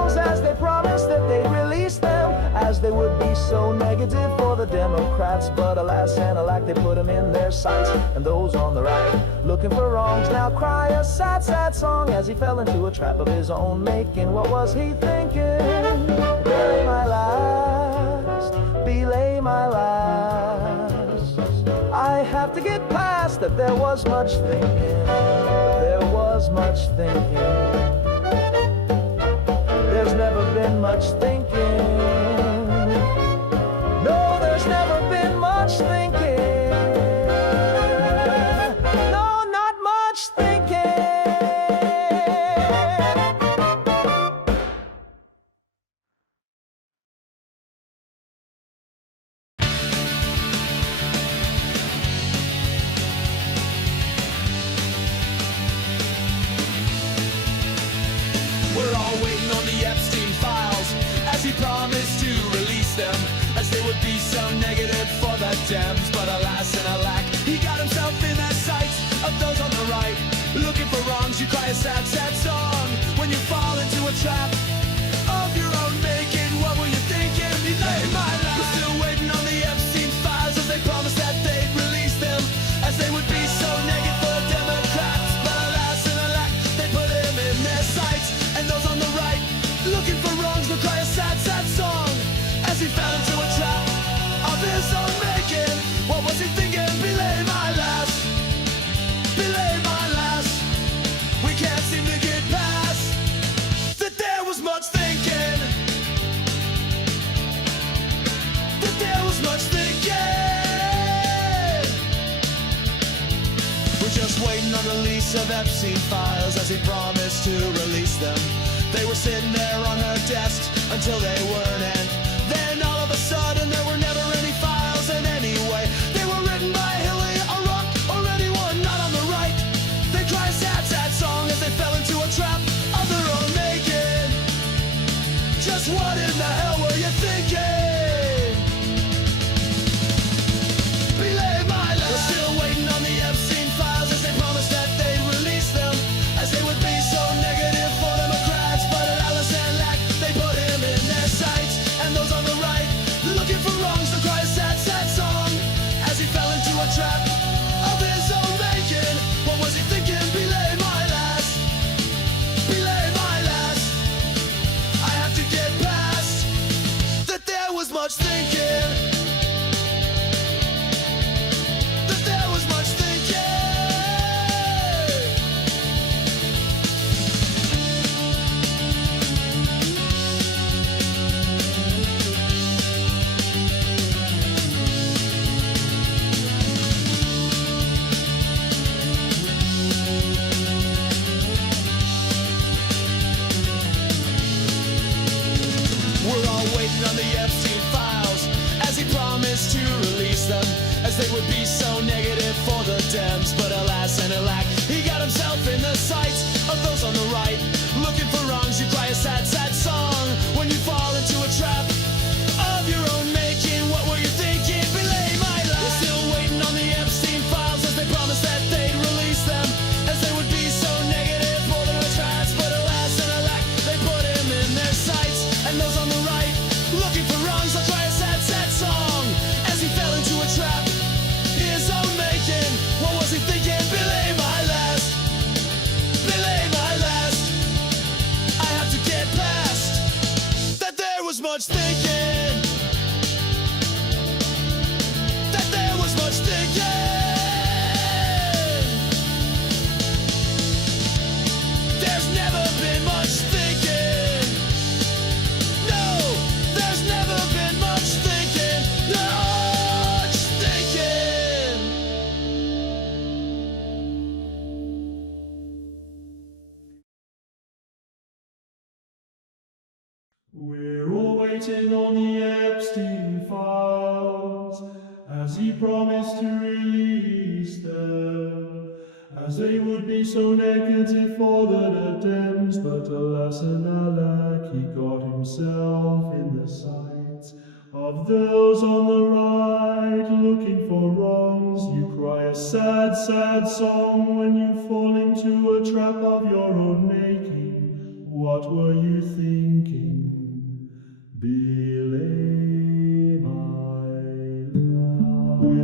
so negative for the Democrats. But alas and alack, they put him in their sights. And those on the right, looking for wrongs, now cry a sad, sad song as he fell into a trap of his own making. What was he thinking? Belay my last, belay my last. I have to get past that there was much thinking, there was much thinking. There's never been much thinking. No, there's never been much thinking. No, not much thinking. We're all waiting on the Epstein files as he promised to release them, as they would be so negative for the Dems. But alas and alack, he got himself in the sights of those on the right. Looking for wrongs, you cry a sad, sad song when you fall into a trap of your own making. What were you thinking? Belay my life. We're still waiting on the Epstein files as they promised that they'd release them, as they would be so negative for Democrats. But alas and alack, they put him in their sights. And those on the right, looking for wrongs, will cry a sad, sad song as he fell into a trap of his own making. What was he thinking? Belay my last, belay my last. We can't seem to get past that there was much thinking, that there was much thinking. We're just waiting on the release of Epstein files as he promised to release them. They were sitting there on her desk until they weren't, and then all of a sudden there were never any files. And anyway, they were written by Hillary, a rock, or anyone not on the right. They cry a sad, sad song as they fell into a trap of their own making. Just what in the hell were you thinking? Belay my life. We're still waiting on the Epstein files as they promised that they'd release them, as they would be so negative for Democrats. But alas and alack, they put him in their sights. And those on the right, looking for wrongs, to cry a sad, sad song as he fell into a trap of his own making. What was he thinking? Belay my last, belay my last. I have to get past that there was much thinking, that there was much thinking. We're all waiting on the Epstein files as he promised to release them, as they would be so negative for the Dems. But alas and alack, he got himself in the sights of those on the right. Looking for wrongs, you cry a sad, sad song when you fall into a trap of your own making. What were you thinking? Belay my life. We're still waiting on the Epstein files as they promised that they'd release them, as they would be so negative for the Democrats. But alas and alack, they put him in their sights. And those on the right, looking for wrongs, will cry a sad, sad song as he fell into a trap his own making. What was he thinking? Belay my last, belay my last. I have to get past that there was much thinking, that there was much thinking. There's never been much thinking. No, there's never been much thinking, much thinking. We're all waiting on the Epstein files as he promised to release them, as they would be so negative for the Dems. But alas and alack, he got himself in the sights of those on the right. Looking for wrongs, you cry a sad, sad song when you fall into a trap of your own making. What were you thinking? Belay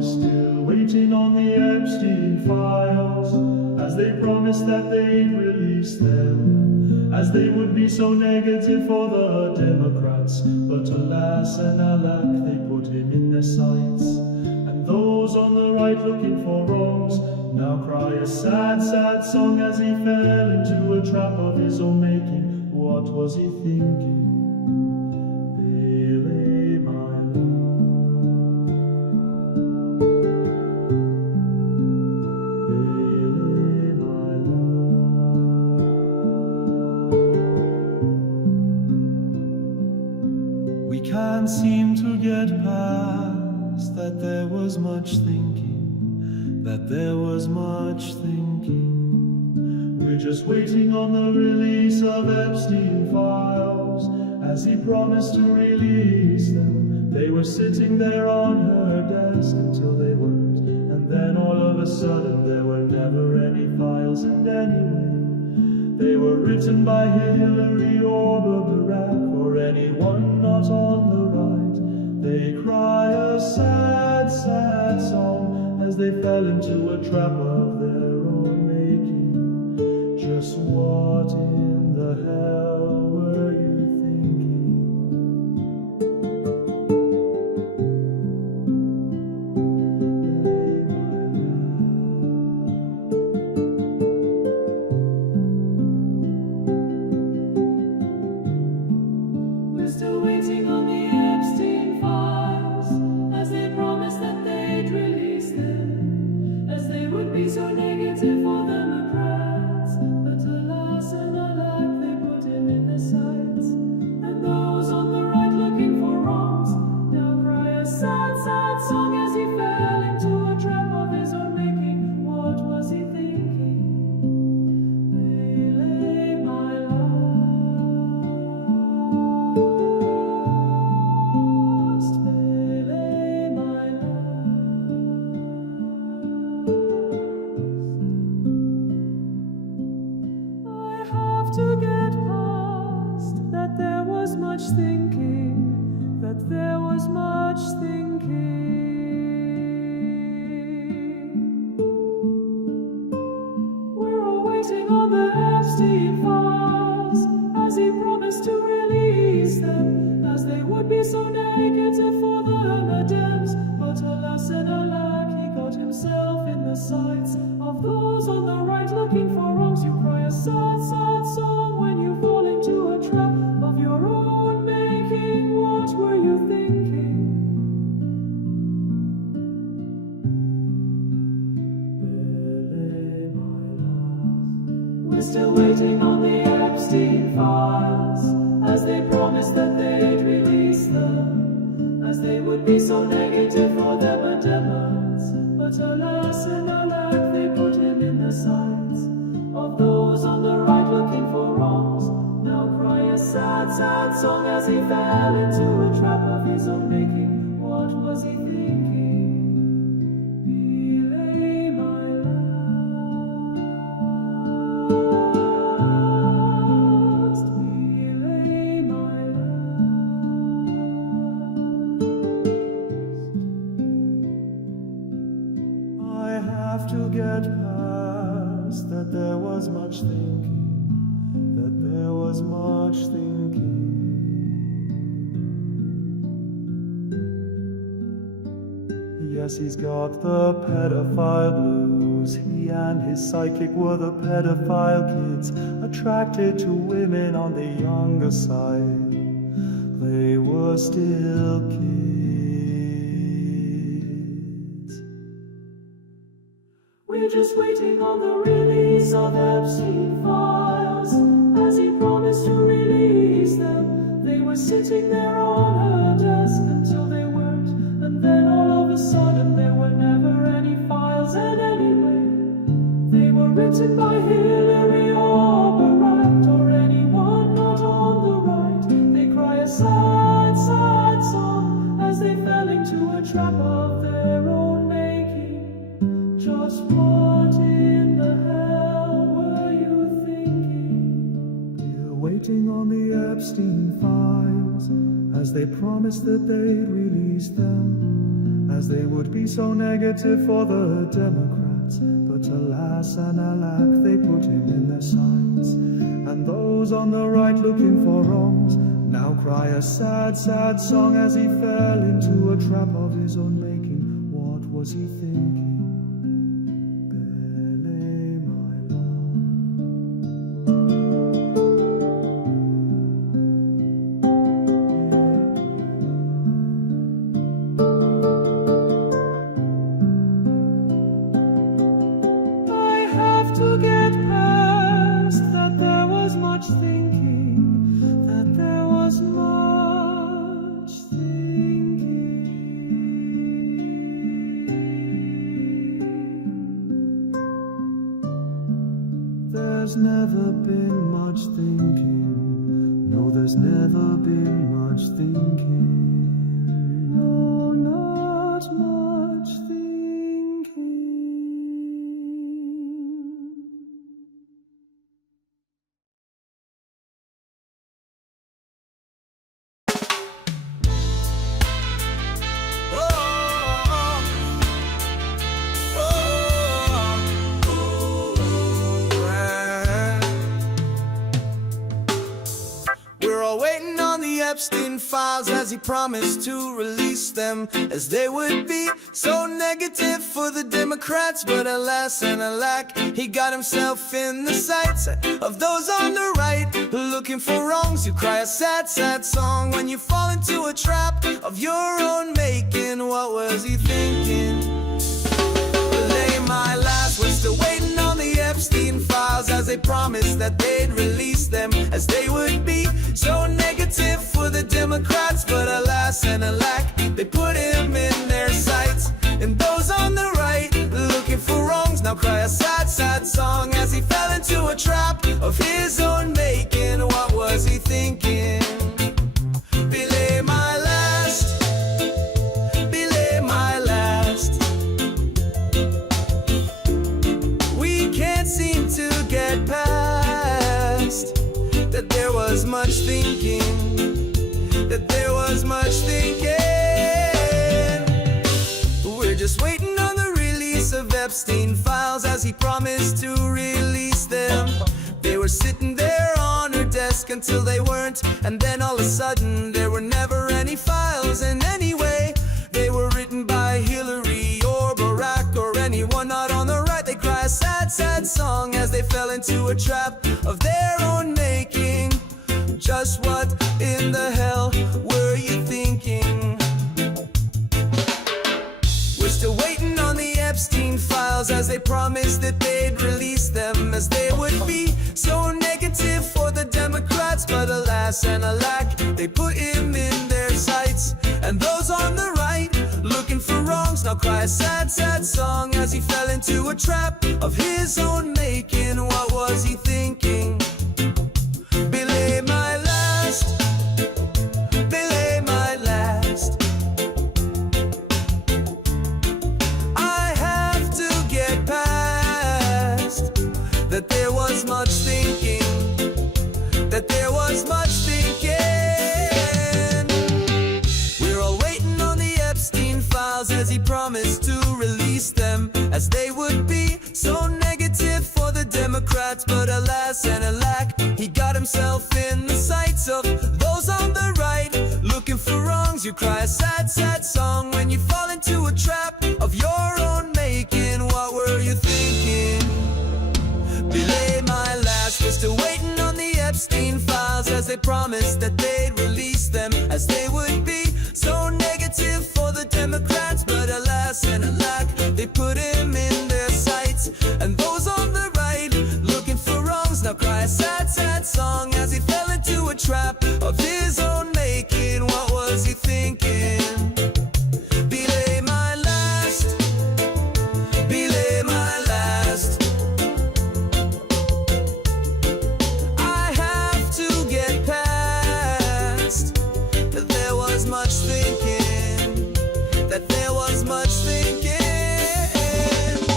We're still waiting on the Epstein files, as they promised that they'd release them, as they would be so negative for the Democrats. But alas and alack, they put him in their sights, and those on the right looking for wrongs now cry a sad, sad song as he fell into a trap of his own making. What was he thinking? Billy, my love. Billy, my love. We can't seem to get past that there was much thinking, that there was much thinking. We're just waiting on the release of Epstein files, as he promised to release them. They were sitting there on her desk until they weren't, and then all of a sudden there were never any files. And anyway, they were written by Hillary or Barack or anyone not on the right. They cry a sad, sad song as they fell into a trap of their own making. Just what in the hell were you thinking? We're still waiting on the Epstein files, as they promised that they'd release them, as they would be so negative for Democrats. But alas and alack, they put him in their sights, and those on the right looking for wrongs now cry a sad, sad song as he fell into a trap of his own making. What was he thinking? Bailey, my lost Bailey, my I have to get past that there was much thinking, that there was much thinking. We're all waiting on the Epstein files, as he promised to release them, as they would be so negative for the Dems. But alas and alack, he got himself in the sights of those on the right looking for wrongs. You cry a sad, sad song when you fall into a trap of your own making. What were you thinking? Billy, my love. We're still waiting on the Epstein files, as they promised that they'd release them, as they would be so negative for them Democrats. But alas and alack, they put him in the sights of those on the right looking for wrongs now cry a sad, sad song as he fell into a trap of his own making. What was he thinking? Belay my last, belay my last. I have to get past that there was much thinking, that there was much thinking. Yes, he's got the pedophile blues. He and his sidekick were the pedophile kids, attracted to women on the younger side. They were still kids. We're just waiting on the release of Epstein files, as he promised to release them. They were sitting there on her desk until they weren't, and then all of a sudden there were never any files. And anyway, they were written by Hillary or Barack or anyone not on the right. They cry a sad, sad song as they fell into a trap of their own making. Just what in the hell were you thinking? We're waiting on the Epstein files, as they promised that they'd release them, as they would be so negative for the Democrats. But alas and alack, they put him in their sights. And those on the right looking for wrongs now cry a sad, sad song as he fell into a trap of his own making. What was he thinking? Bele, my I have to get past that there was much thinking, that there was much thinking. There's never been much thinking. No, there's never been much thinking. No, not much thinking. We're all waiting on the Epstein files as he promised to release them, as they would be so negative for the Democrats. But alas and alack, he got himself in the sights of those on the right looking for wrongs. You cry a sad, sad song when you fall into a trap of your own making. What was he thinking? Lay my last, we're still waiting on the Epstein files as they promised that they'd release them, as they would be so negative for the Democrats. But alas and alack, they put him in their sights. And those on the right looking for wrongs now cry a sad, sad song as he fell into a trap of his own making. What was he thinking? Belay my last, belay my last. We can't seem to get past that there was much thinking, that there was much thinking. We're just waiting on the release of Epstein files as he promised to release them. They were sitting there on her desk until they weren't, and then all of a sudden there were never any files. And anyway, they were written by Hillary or Barack or anyone not on the right. They cry a sad, sad song as they fell into a trap of their own making. Just what in the hell were you thinking? We're still waiting on the Epstein files as they promised that they'd release them, as they would be so negative for the Democrats. But alas and alack, they put him in their sights. And those on the right looking for wrongs now cry a sad, sad song as he fell into a trap of his own making. What was he thinking? Belay my last, belay my last. I have to get past that there was much thinking, that there was much thinking. We're all waiting on the Epstein files as he promised to release them, as they would be so negative for the Democrats. But alas and alack, he got himself in the sights of those on the right looking for wrongs. You cry a sad, sad song when you fall into a trap of your own making. What were you thinking? Belay my last, we're still waiting on the Epstein files as they promised that they'd release them, as they would be so negative for the Democrats. But alas and alack, they put him in their sights. And those on the right looking for wrongs now cry a sad, sad song as he fell into a trap of his own making. What was he thinking? Belay my last, belay my last. I have to get past that there was much thinking, that there was much thinking.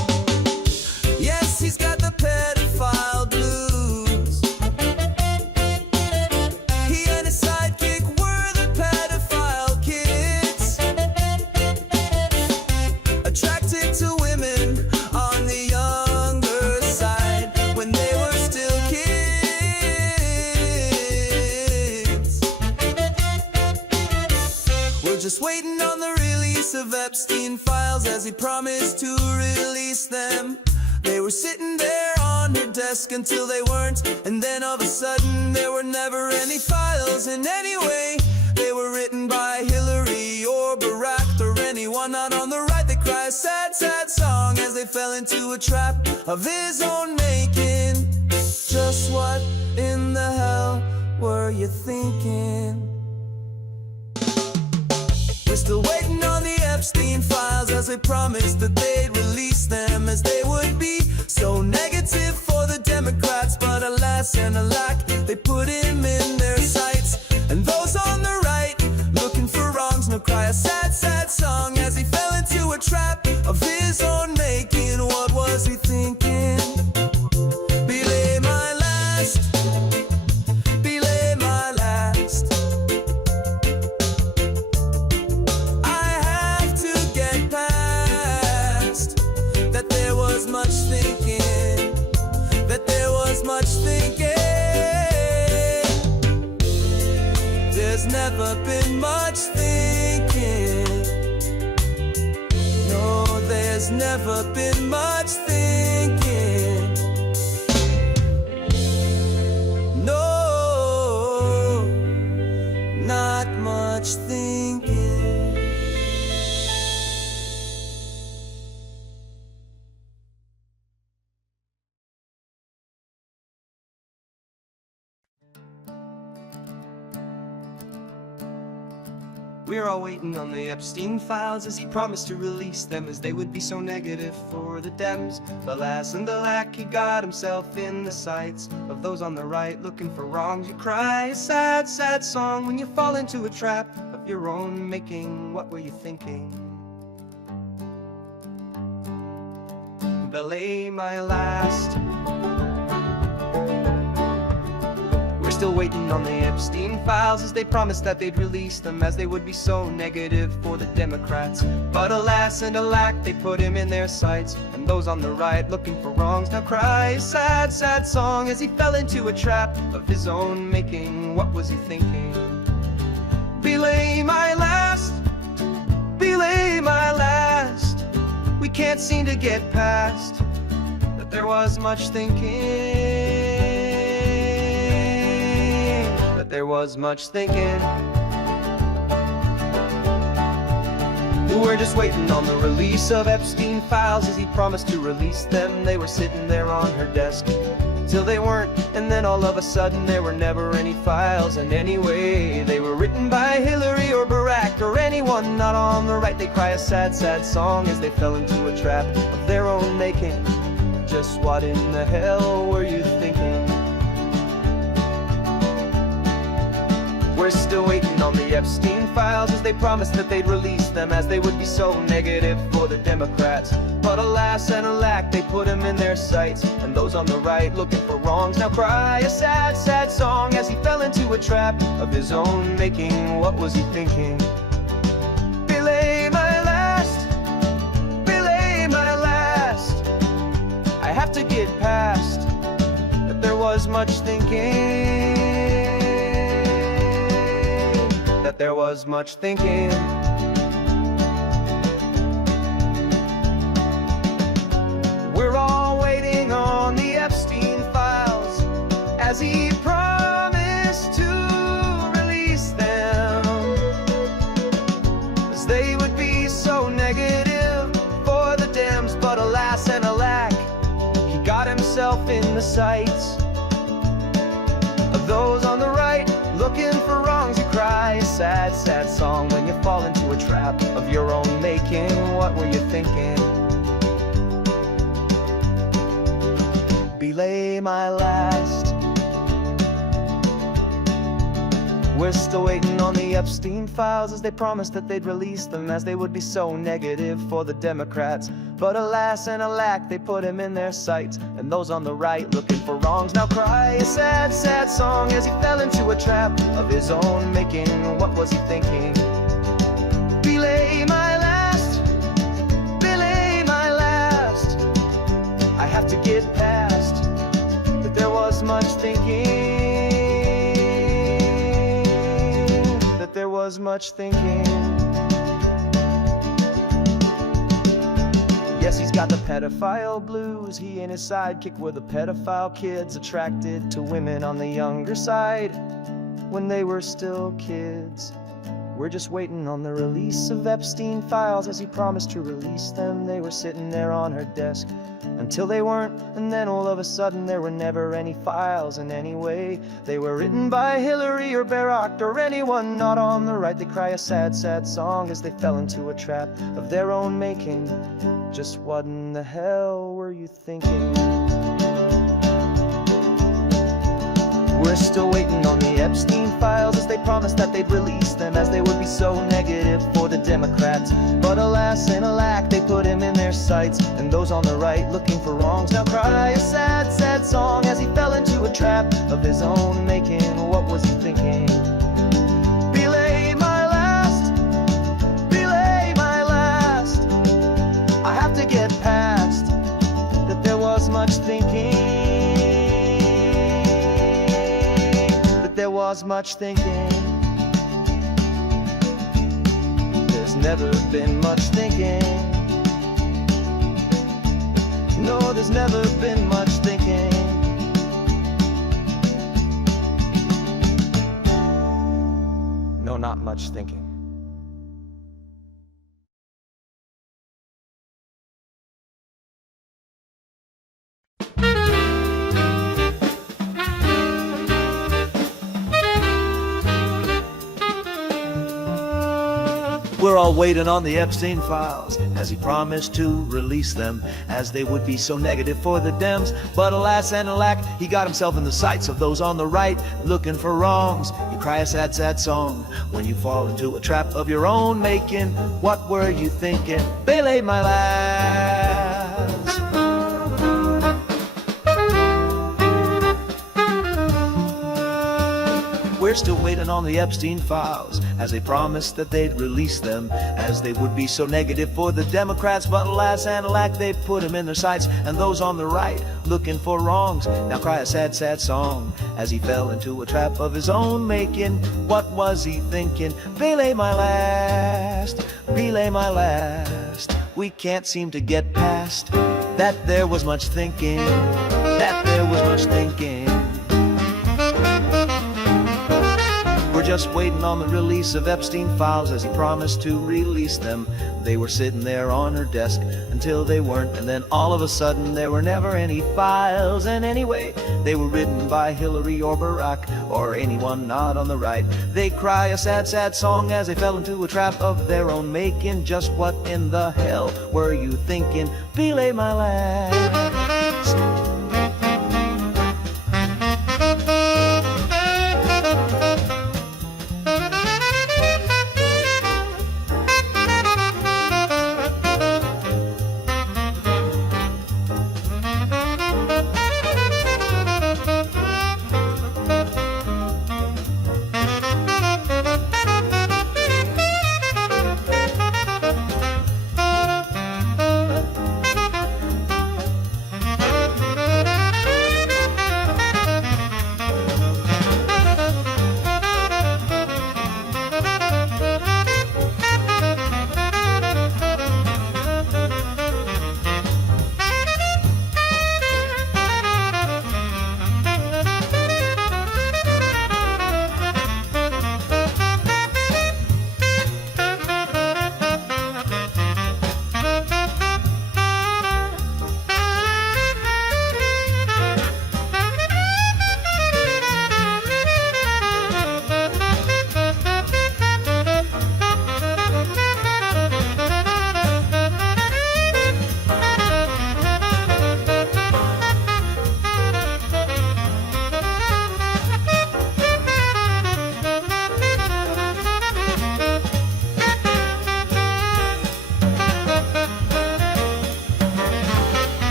just waiting on the release of Epstein files as he promised to release them. They were sitting there on her desk until they weren't, and then all of a sudden there were never any files. And anyway, they were written by Hillary or Barack or anyone not on the right. They cry a sad, sad song as they fell into a trap of his own making. Just what in the hell were you thinking? We're still waiting on the Epstein files as they promised that they'd release them, as they would be so negative for the Democrats. But alas and alack, they put him in their sights. And those on the right, looking for wrongs, now cry a sad, sad song as he fell into a trap of his own making. What was he thinking? Belay my last, belay my last. I have to get past that there was much thinking, that there was much thinking. There's never been much thinking. No, there's never been much thinking. No, not much thinking. We're all waiting on the Epstein files as he promised to release them, as they would be so negative for the Dems. But alas and alack, he got himself in the sights of those on the right, looking for wrongs. You cry a sad, sad song when you fall into a trap of your own making. What were you thinking? Belay my last. We're still waiting on the Epstein files as they promised that they'd release them, as they would be so negative for the Democrats. But alas and alack, they put him in their sights. And those on the right, looking for wrongs, now cry a sad, sad song as he fell into a trap of his own making. What was he thinking? Belay my last, belay my last. We can't seem to get past that there was much thinking. There was much thinking. We're just waiting on the release of Epstein files as he promised to release them. They were sitting there on her desk till they weren't, and then all of a sudden there were never any files. And anyway, they were written by Hillary or Barack or anyone not on the right. They cry a sad, sad song as they fell into a trap of their own making. Just what in the hell were you thinking? We're still waiting on the Epstein files as they promised that they'd release them, as they would be so negative for the Democrats. But alas and alack, they put him in their sights. And those on the right, looking for wrongs, now cry a sad, sad song as he fell into a trap of his own making. What was he thinking? Belay my last, belay my last. I have to get past that there was much thinking. That there was much thinking. We're all waiting on the Epstein files as he promised to release them, as they would be so negative for the Dems. But alas and alack, he got himself in the sights of those on the right, looking for wrongs. You cry a sad, sad song when you fall into a trap of your own making. What were you thinking? Belay my last. We're still waiting on the Epstein files as they promised that they'd release them, as they would be so negative for the Democrats. But alas and alack, they put him in their sights. And those on the right, looking for wrongs, now cry a sad, sad song as he fell into a trap of his own making. What was he thinking? Belay my last, belay my last. I have to get past that there was much thinking. That there was was much thinking. Yes, he's got the pedophile blues. He and his sidekick were the pedophile kids, attracted to women on the younger side when they were still kids. We're just waiting on the release of Epstein files, as he promised to release them. They were sitting there on her desk until they weren't, and then all of a sudden there were never any files. And anyway, they were written by Hillary or Barack or anyone not on the right. They cry a sad, sad song as they fell into a trap of their own making. Just what in the hell were you thinking? We're still waiting on the Epstein files, as they promised that they'd release them, as they would be so negative for the Democrats. But alas and alack, they put him in their sights, and those on the right looking for wrongs now cry a sad, sad song as he fell into a trap of his own making. What was he thinking? Belay my last, belay my last. I have to get past that there was much thinking. There was much thinking. There's never been much thinking. No, there's never been much thinking. No, not much thinking. We're all waiting on the Epstein files, as he promised to release them, as they would be so negative for the Dems. But alas and alack, he got himself in the sights of those on the right looking for wrongs. You cry a sad, sad song when you fall into a trap of your own making. What were you thinking? Belay my last. We're still waiting on the Epstein files, as they promised that they'd release them, as they would be so negative for the Democrats. But alas and alack, they put him in their sights, and those on the right looking for wrongs now cry a sad, sad song as he fell into a trap of his own making. What was he thinking? Belay my last, belay my last. We can't seem to get past that there was much thinking, that there was much thinking. We're just waiting on the release of Epstein files, as he promised to release them. They were sitting there on her desk until they weren't, and then all of a sudden there were never any files. And anyway, they were written by Hillary or Barack or anyone not on the right. They cry a sad, sad song as they fell into a trap of their own making. Just what in the hell were you thinking? Belay my last.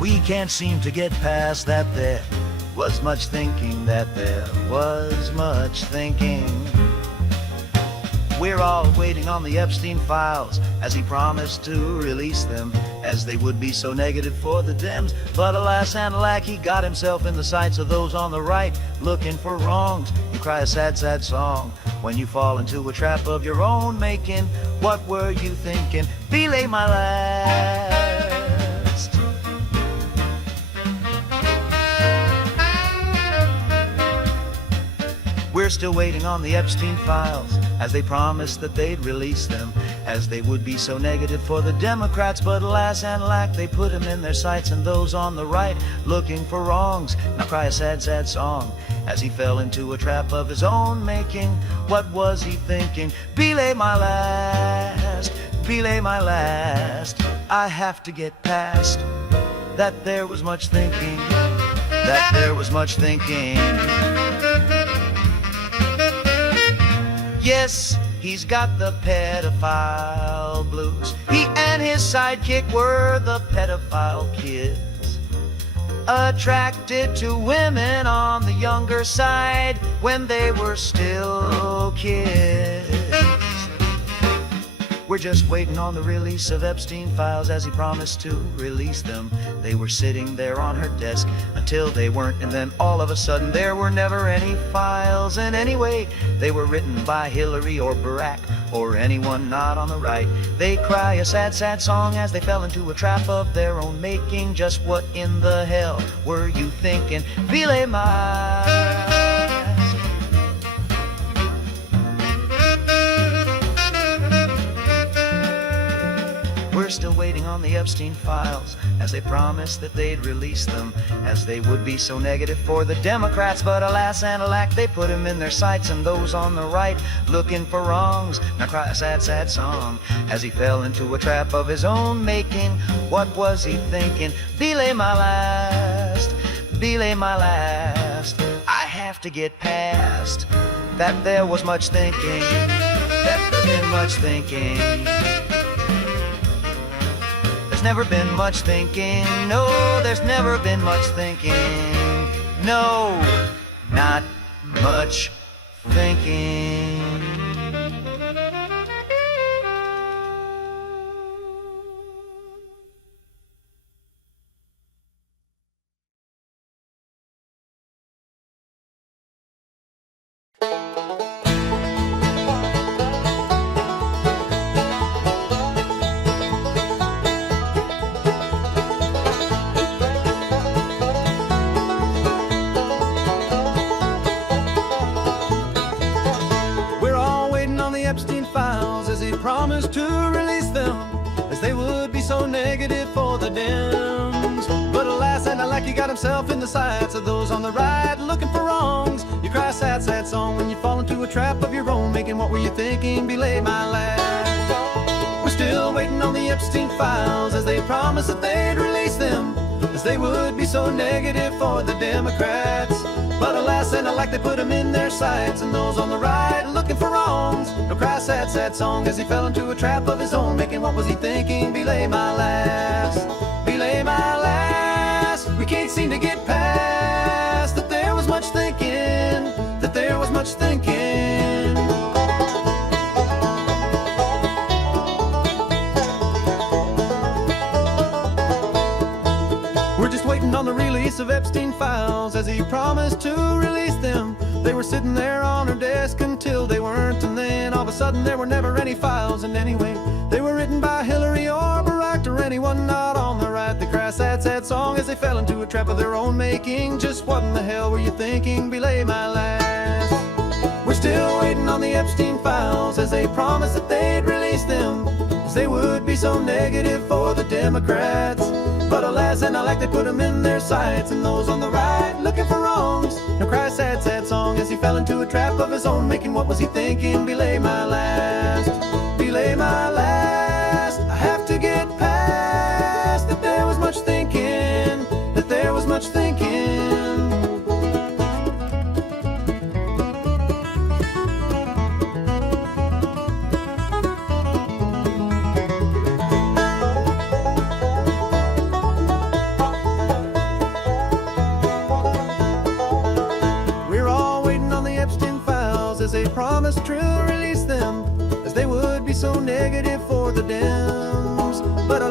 We can't seem to get past that there was much thinking, that there was much thinking. We're all waiting on the Epstein files as he promised to release them, as they would be so negative for the Dems. But alas and alack, he got himself in the sights of those on the right, looking for wrongs. You cry a sad, sad song when you fall into a trap of your own making. What were you thinking? Belay my last. We're still waiting on the Epstein files, as they promised that they'd release them, as they would be so negative for the Democrats. But alas and alack, they put him in their sights, and those on the right looking for wrongs now cry a sad, sad song as he fell into a trap of his own making. What was he thinking? Belay my last, belay my last. I have to get past that there was much thinking, that there was much thinking. Yes, he's got the pedophile blues. He and his sidekick were the pedophile kids, attracted to women on the younger side when they were still kids. We're just waiting on the release of Epstein files, as he promised to release them. They were sitting there on her desk until they weren't, and then all of a sudden there were never any files. And anyway, they were written by Hillary or Barack or anyone not on the right. They cry a sad, sad song as they fell into a trap of their own making. Just what in the hell were you thinking? Belay my. We're still waiting on the Epstein files, as they promised that they'd release them, as they would be so negative for the Democrats. But alas and alack, they put him in their sights, and those on the right looking for wrongs now cry a sad, sad song as he fell into a trap of his own making. What was he thinking? Belay my last, belay my last. I have to get past that there was much thinking, that there's been much thinking. There's never been much thinking. No, there's never been much thinking. No, not much thinking. Epstein files, as he promised to release them, as they would be so negative for the Dems. But alas and alack, he got himself in the sights of those on the right looking for wrongs. You cry a sad, sad song when you fall into a trap of your own making. What were you thinking? Belay my last. We're still waiting on the Epstein files, as they promised that they'd release them, as they would be so negative for the Democrats. But alas and alack, they put him in their sights, and those on the right looking for wrongs no cry a sad, sad song as he fell into a trap of his own making. What was he thinking? Belay my last, belay my last. We can't seem to get past that there was much thinking, that there was much thinking. We're just waiting on the release of Epstein files, as he promised to release them. They were sitting there on her desk until they weren't, and then all of a sudden there were never any files. And anyway, they were written by Hillary or Barack or anyone not on the right. They cry a sad, sad song as they fell into a trap of their own making. Just what in the hell were you thinking? Belay my last. We're still waiting on the Epstein files, as they promised that they'd release them, as they would be so negative for the Democrats. But alas and alack, they put him in their sights, and those on the right looking for wrongs now cry a sad, sad song as he fell into a trap of his own making. What was he thinking? Belay my last, belay my last. I have to get past that there was much thinking, that there was much thinking.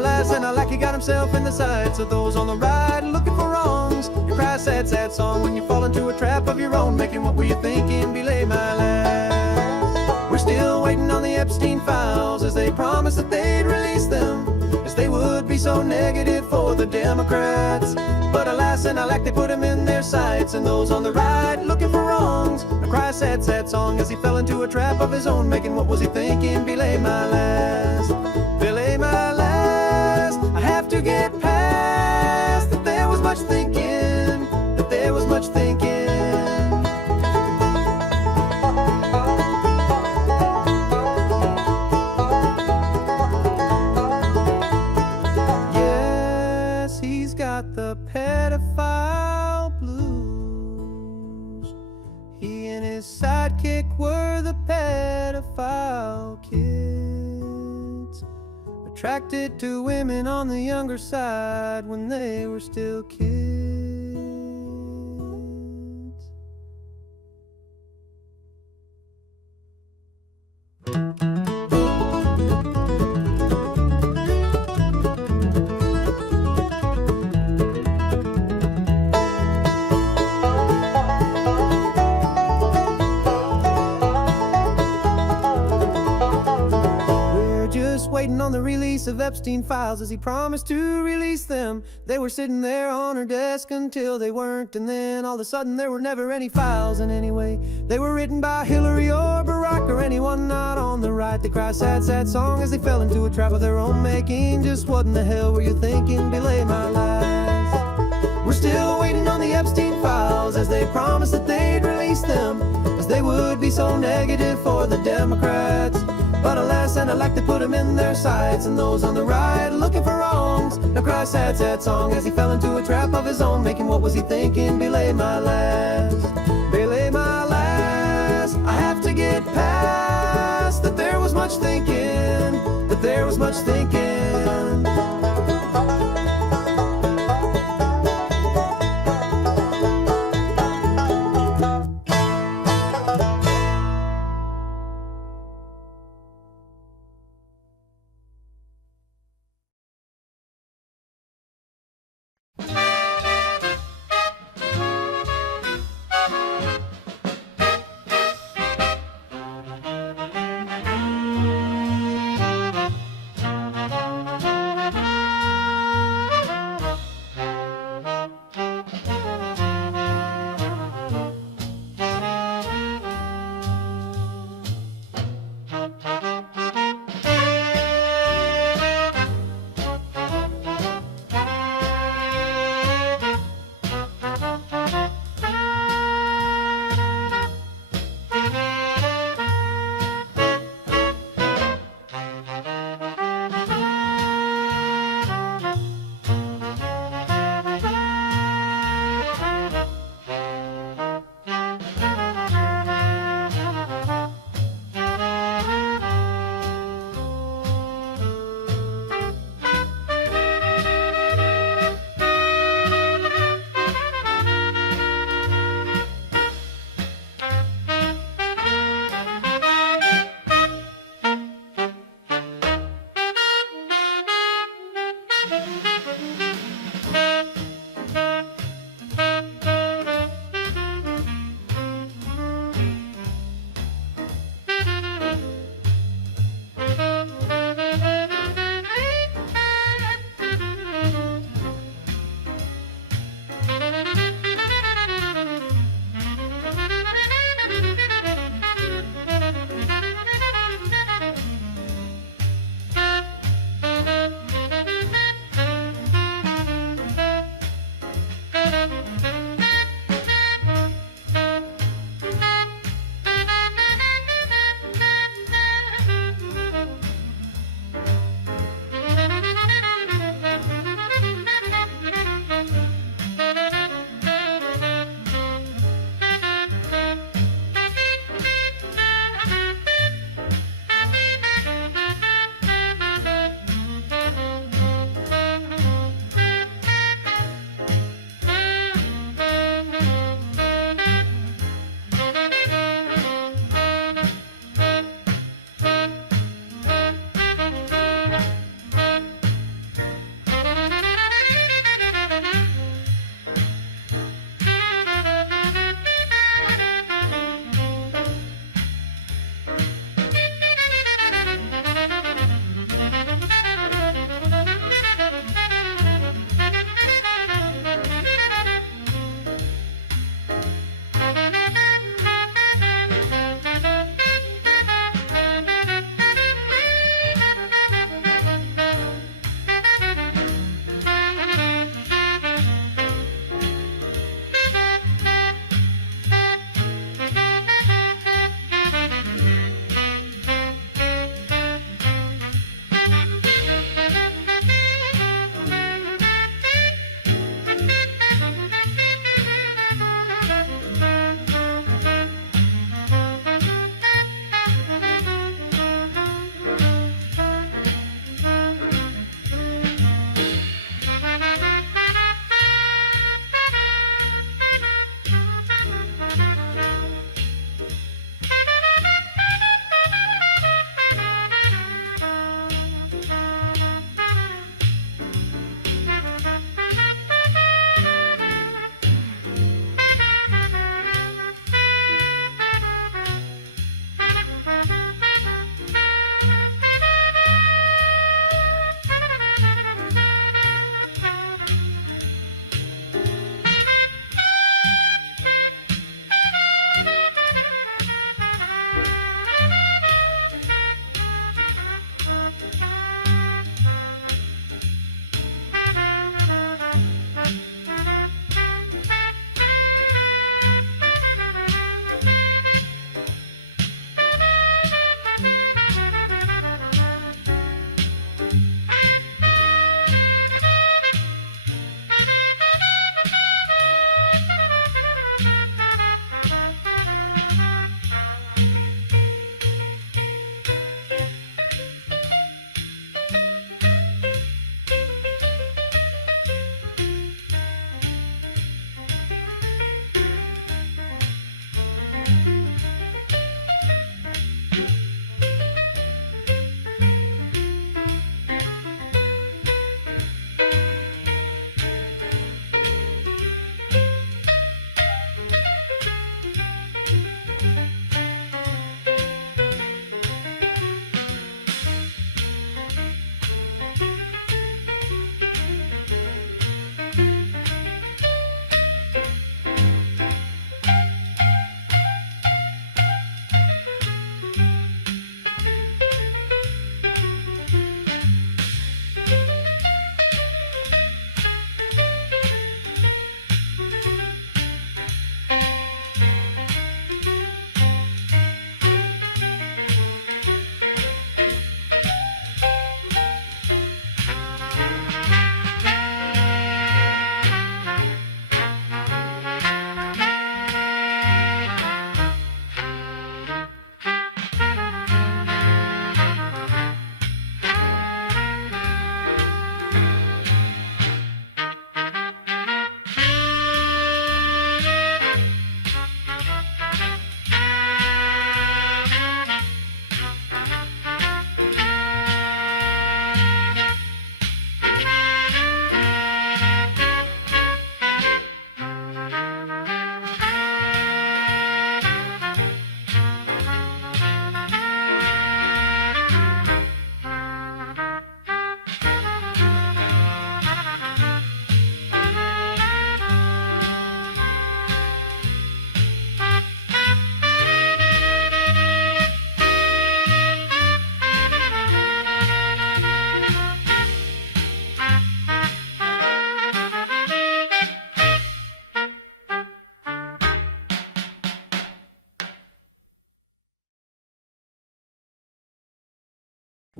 alas, and alack, he got himself in the sights of those on the right looking for wrongs. You cry a sad, sad song when you fall into a trap of your own, making what were you thinking, belay my lass. We're still waiting on the Epstein files, as they promised that they'd release them, as they would be so negative for the Democrats. But alas and alack, they put him in their sights, and those on the right looking for wrongs. Now cry a sad, sad song as he fell into a trap of his own, making what was he thinking, belay my last, belay my last. I have to get past that there was much thinking, that there was much thinking. The pedophile blues. He and his sidekick were the pedophile kids, attracted to women on the younger side when they were still kids. Waiting on the release of Epstein files, as he promised to release them. They were sitting there on her desk until they weren't, and then all of a sudden there were never any files. And anyway, they were written by Hillary or Barack or anyone not on the right. They cry a sad, sad song as they fell into a trap of their own making. Just what in the hell were you thinking, belay my lies? We're still waiting on the Epstein files, as they promised that they'd release them, as they would be so negative for the Democrats. But alas and alack, they put him in their sights, and those on the right looking for wrongs. Now cry a sad, sad song as he fell into a trap of his own, making what was he thinking, belay my last, belay my last. I have to get past that there was much thinking, that there was much thinking.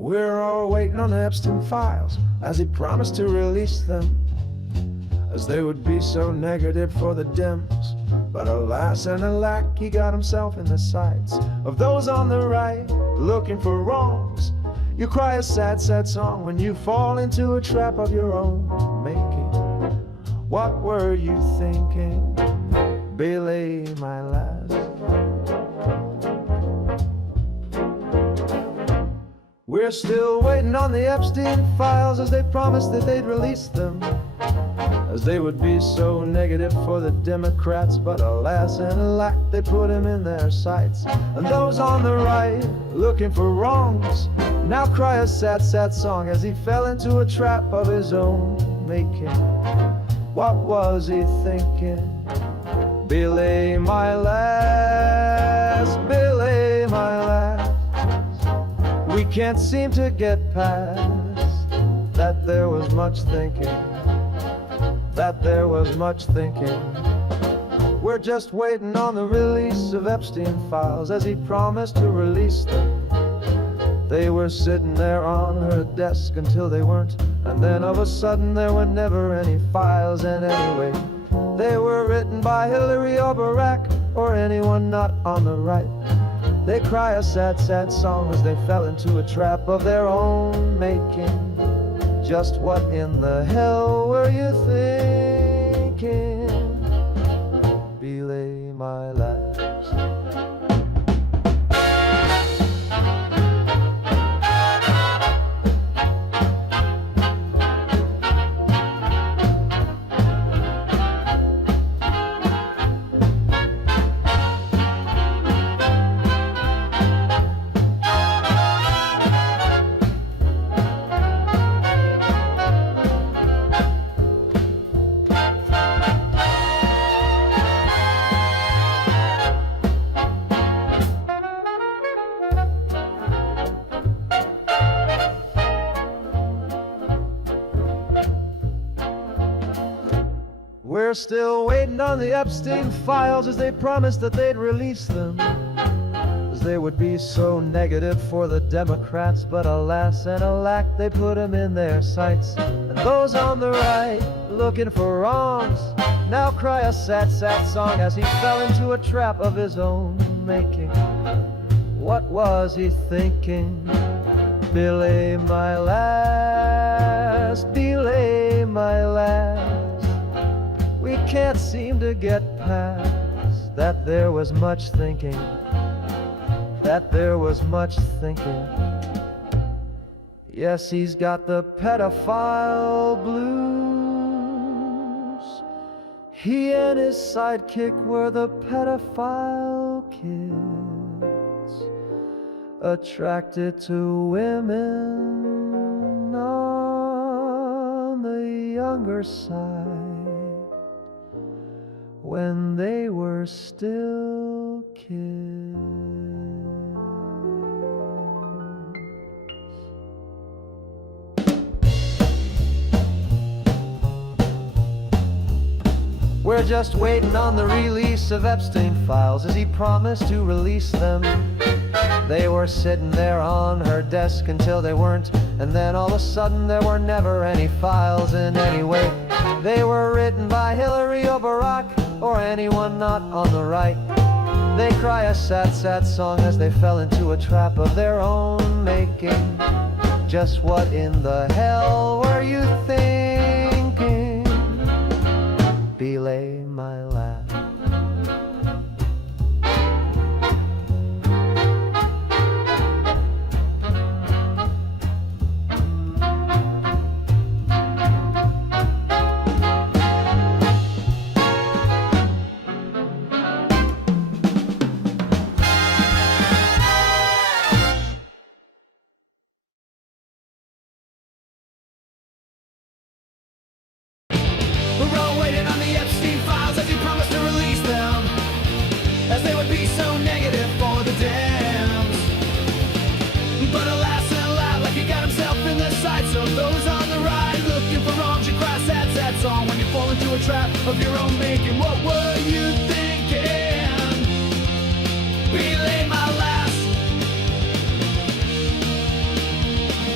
We're all waiting on the Epstein files as he promised to release them, as they would be so negative for the Dems. But alas and alack, he got himself in the sights of those on the right, looking for wrongs. You cry a sad, sad song when you fall into a trap of your own making. What were you thinking, Billy, my lass? We're still waiting on the Epstein files as they promised that they'd release them, as they would be so negative for the Democrats. But alas and alack, they put him in their sights. And those on the right, looking for wrongs, now cry a sad, sad song as he fell into a trap of his own making. What was he thinking, Billy, my lass, Billy, my lass? We can't seem to get past that there was much thinking, that there was much thinking. We're just waiting on the release of Epstein files as he promised to release them. They were sitting there on her desk until they weren't, and then of a sudden there were never any files. And anyway, they were written by Hillary or Barack or anyone not on the right. They cry a sad, sad song as they fell into a trap of their own making. Just what in the hell were you thinking, Billy, my lass? We're still waiting on the Epstein files as they promised that they'd release them, as they would be so negative for the Democrats. But alas and alack, they put him in their sights. And those on the right, looking for wrongs, now cry a sad, sad song as he fell into a trap of his own making. What was he thinking, Billy, my lass, Billy, my lass? We can't seem to get past that there was much thinking, that there was much thinking. Yes, he's got the pedophile blues. He and his sidekick were the pedophile kids, attracted to women on the younger side, when they were still kids. We're just waiting on the release of Epstein files as he promised to release them. They were sitting there on her desk until they weren't, and then all of a sudden there were never any files. And anyway, they were written by Hillary or Barack or anyone not on the right. They cry a sad, sad song as they fell into a trap of their own making. Just what in the hell were you thinking, Belay, my lass? We're all waiting on the Epstein files as he promised to release them, as they would be so negative for the Dems. But alas and alack, like he got himself in the sights of those on the right, looking for wrongs. You cry a sad, sad song when you fall into a trap of your own making. What were you thinking, Belay, my lass?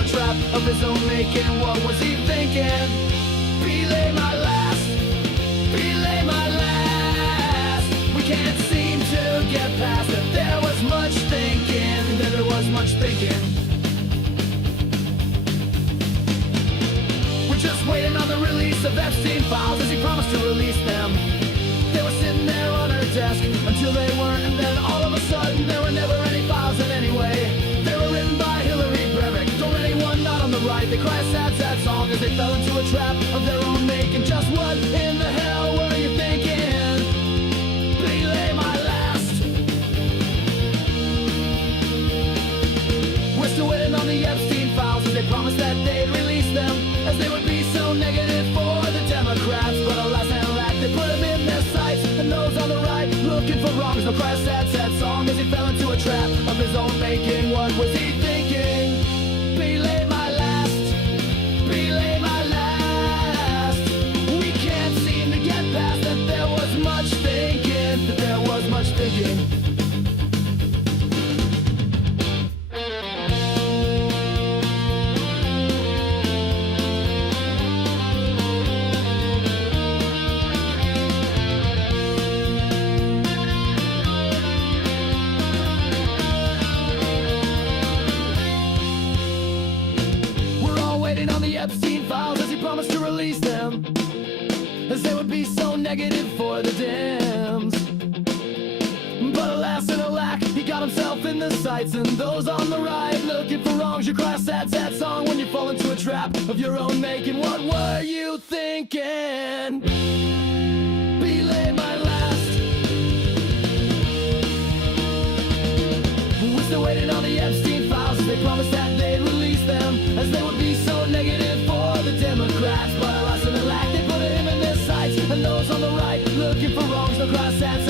a trap of his own making. What was he thinking? Belay my last, belay my last. We can't seem to get past that. There was much thinking, that there was much thinking. We're just waiting on the release of Epstein files as he promised to release them. They were sitting there on her desk until they weren't, and then all of a sudden there were never any files in any way. They were written by Hillary Breivik. Don't anyone not on the right. They cry a sad, sad song as they fell into a trap of their own making. Just what in the hell were you thinking? Belay my last. We're still waiting on the Epstein files as they promised that they'd release them, as they would be so negative for the Democrats. But alas and alack, they put them in their sights, and those on the right looking for wrongs. They'll cry a sad, sad song as he fell into a trap of his own making. What was he thinking? Belay my last, belay my last. We can't seem to get past that. There was much thinking, that there was much thinking. On the Epstein files as he promised to release them, as they would be so negative for the Dems. But alas and alack, he got himself in the sights, and those on the right looking for wrongs. You cry a sad, sad song when you fall into a trap of your own making. What were you thinking? Belay my last. We're still waiting on the Epstein files as they promised that they'd release them, as they would be so negative for the Democrats. But alas and alack, they put him in their sights, and those on the right looking for wrongs. They'll cry sad,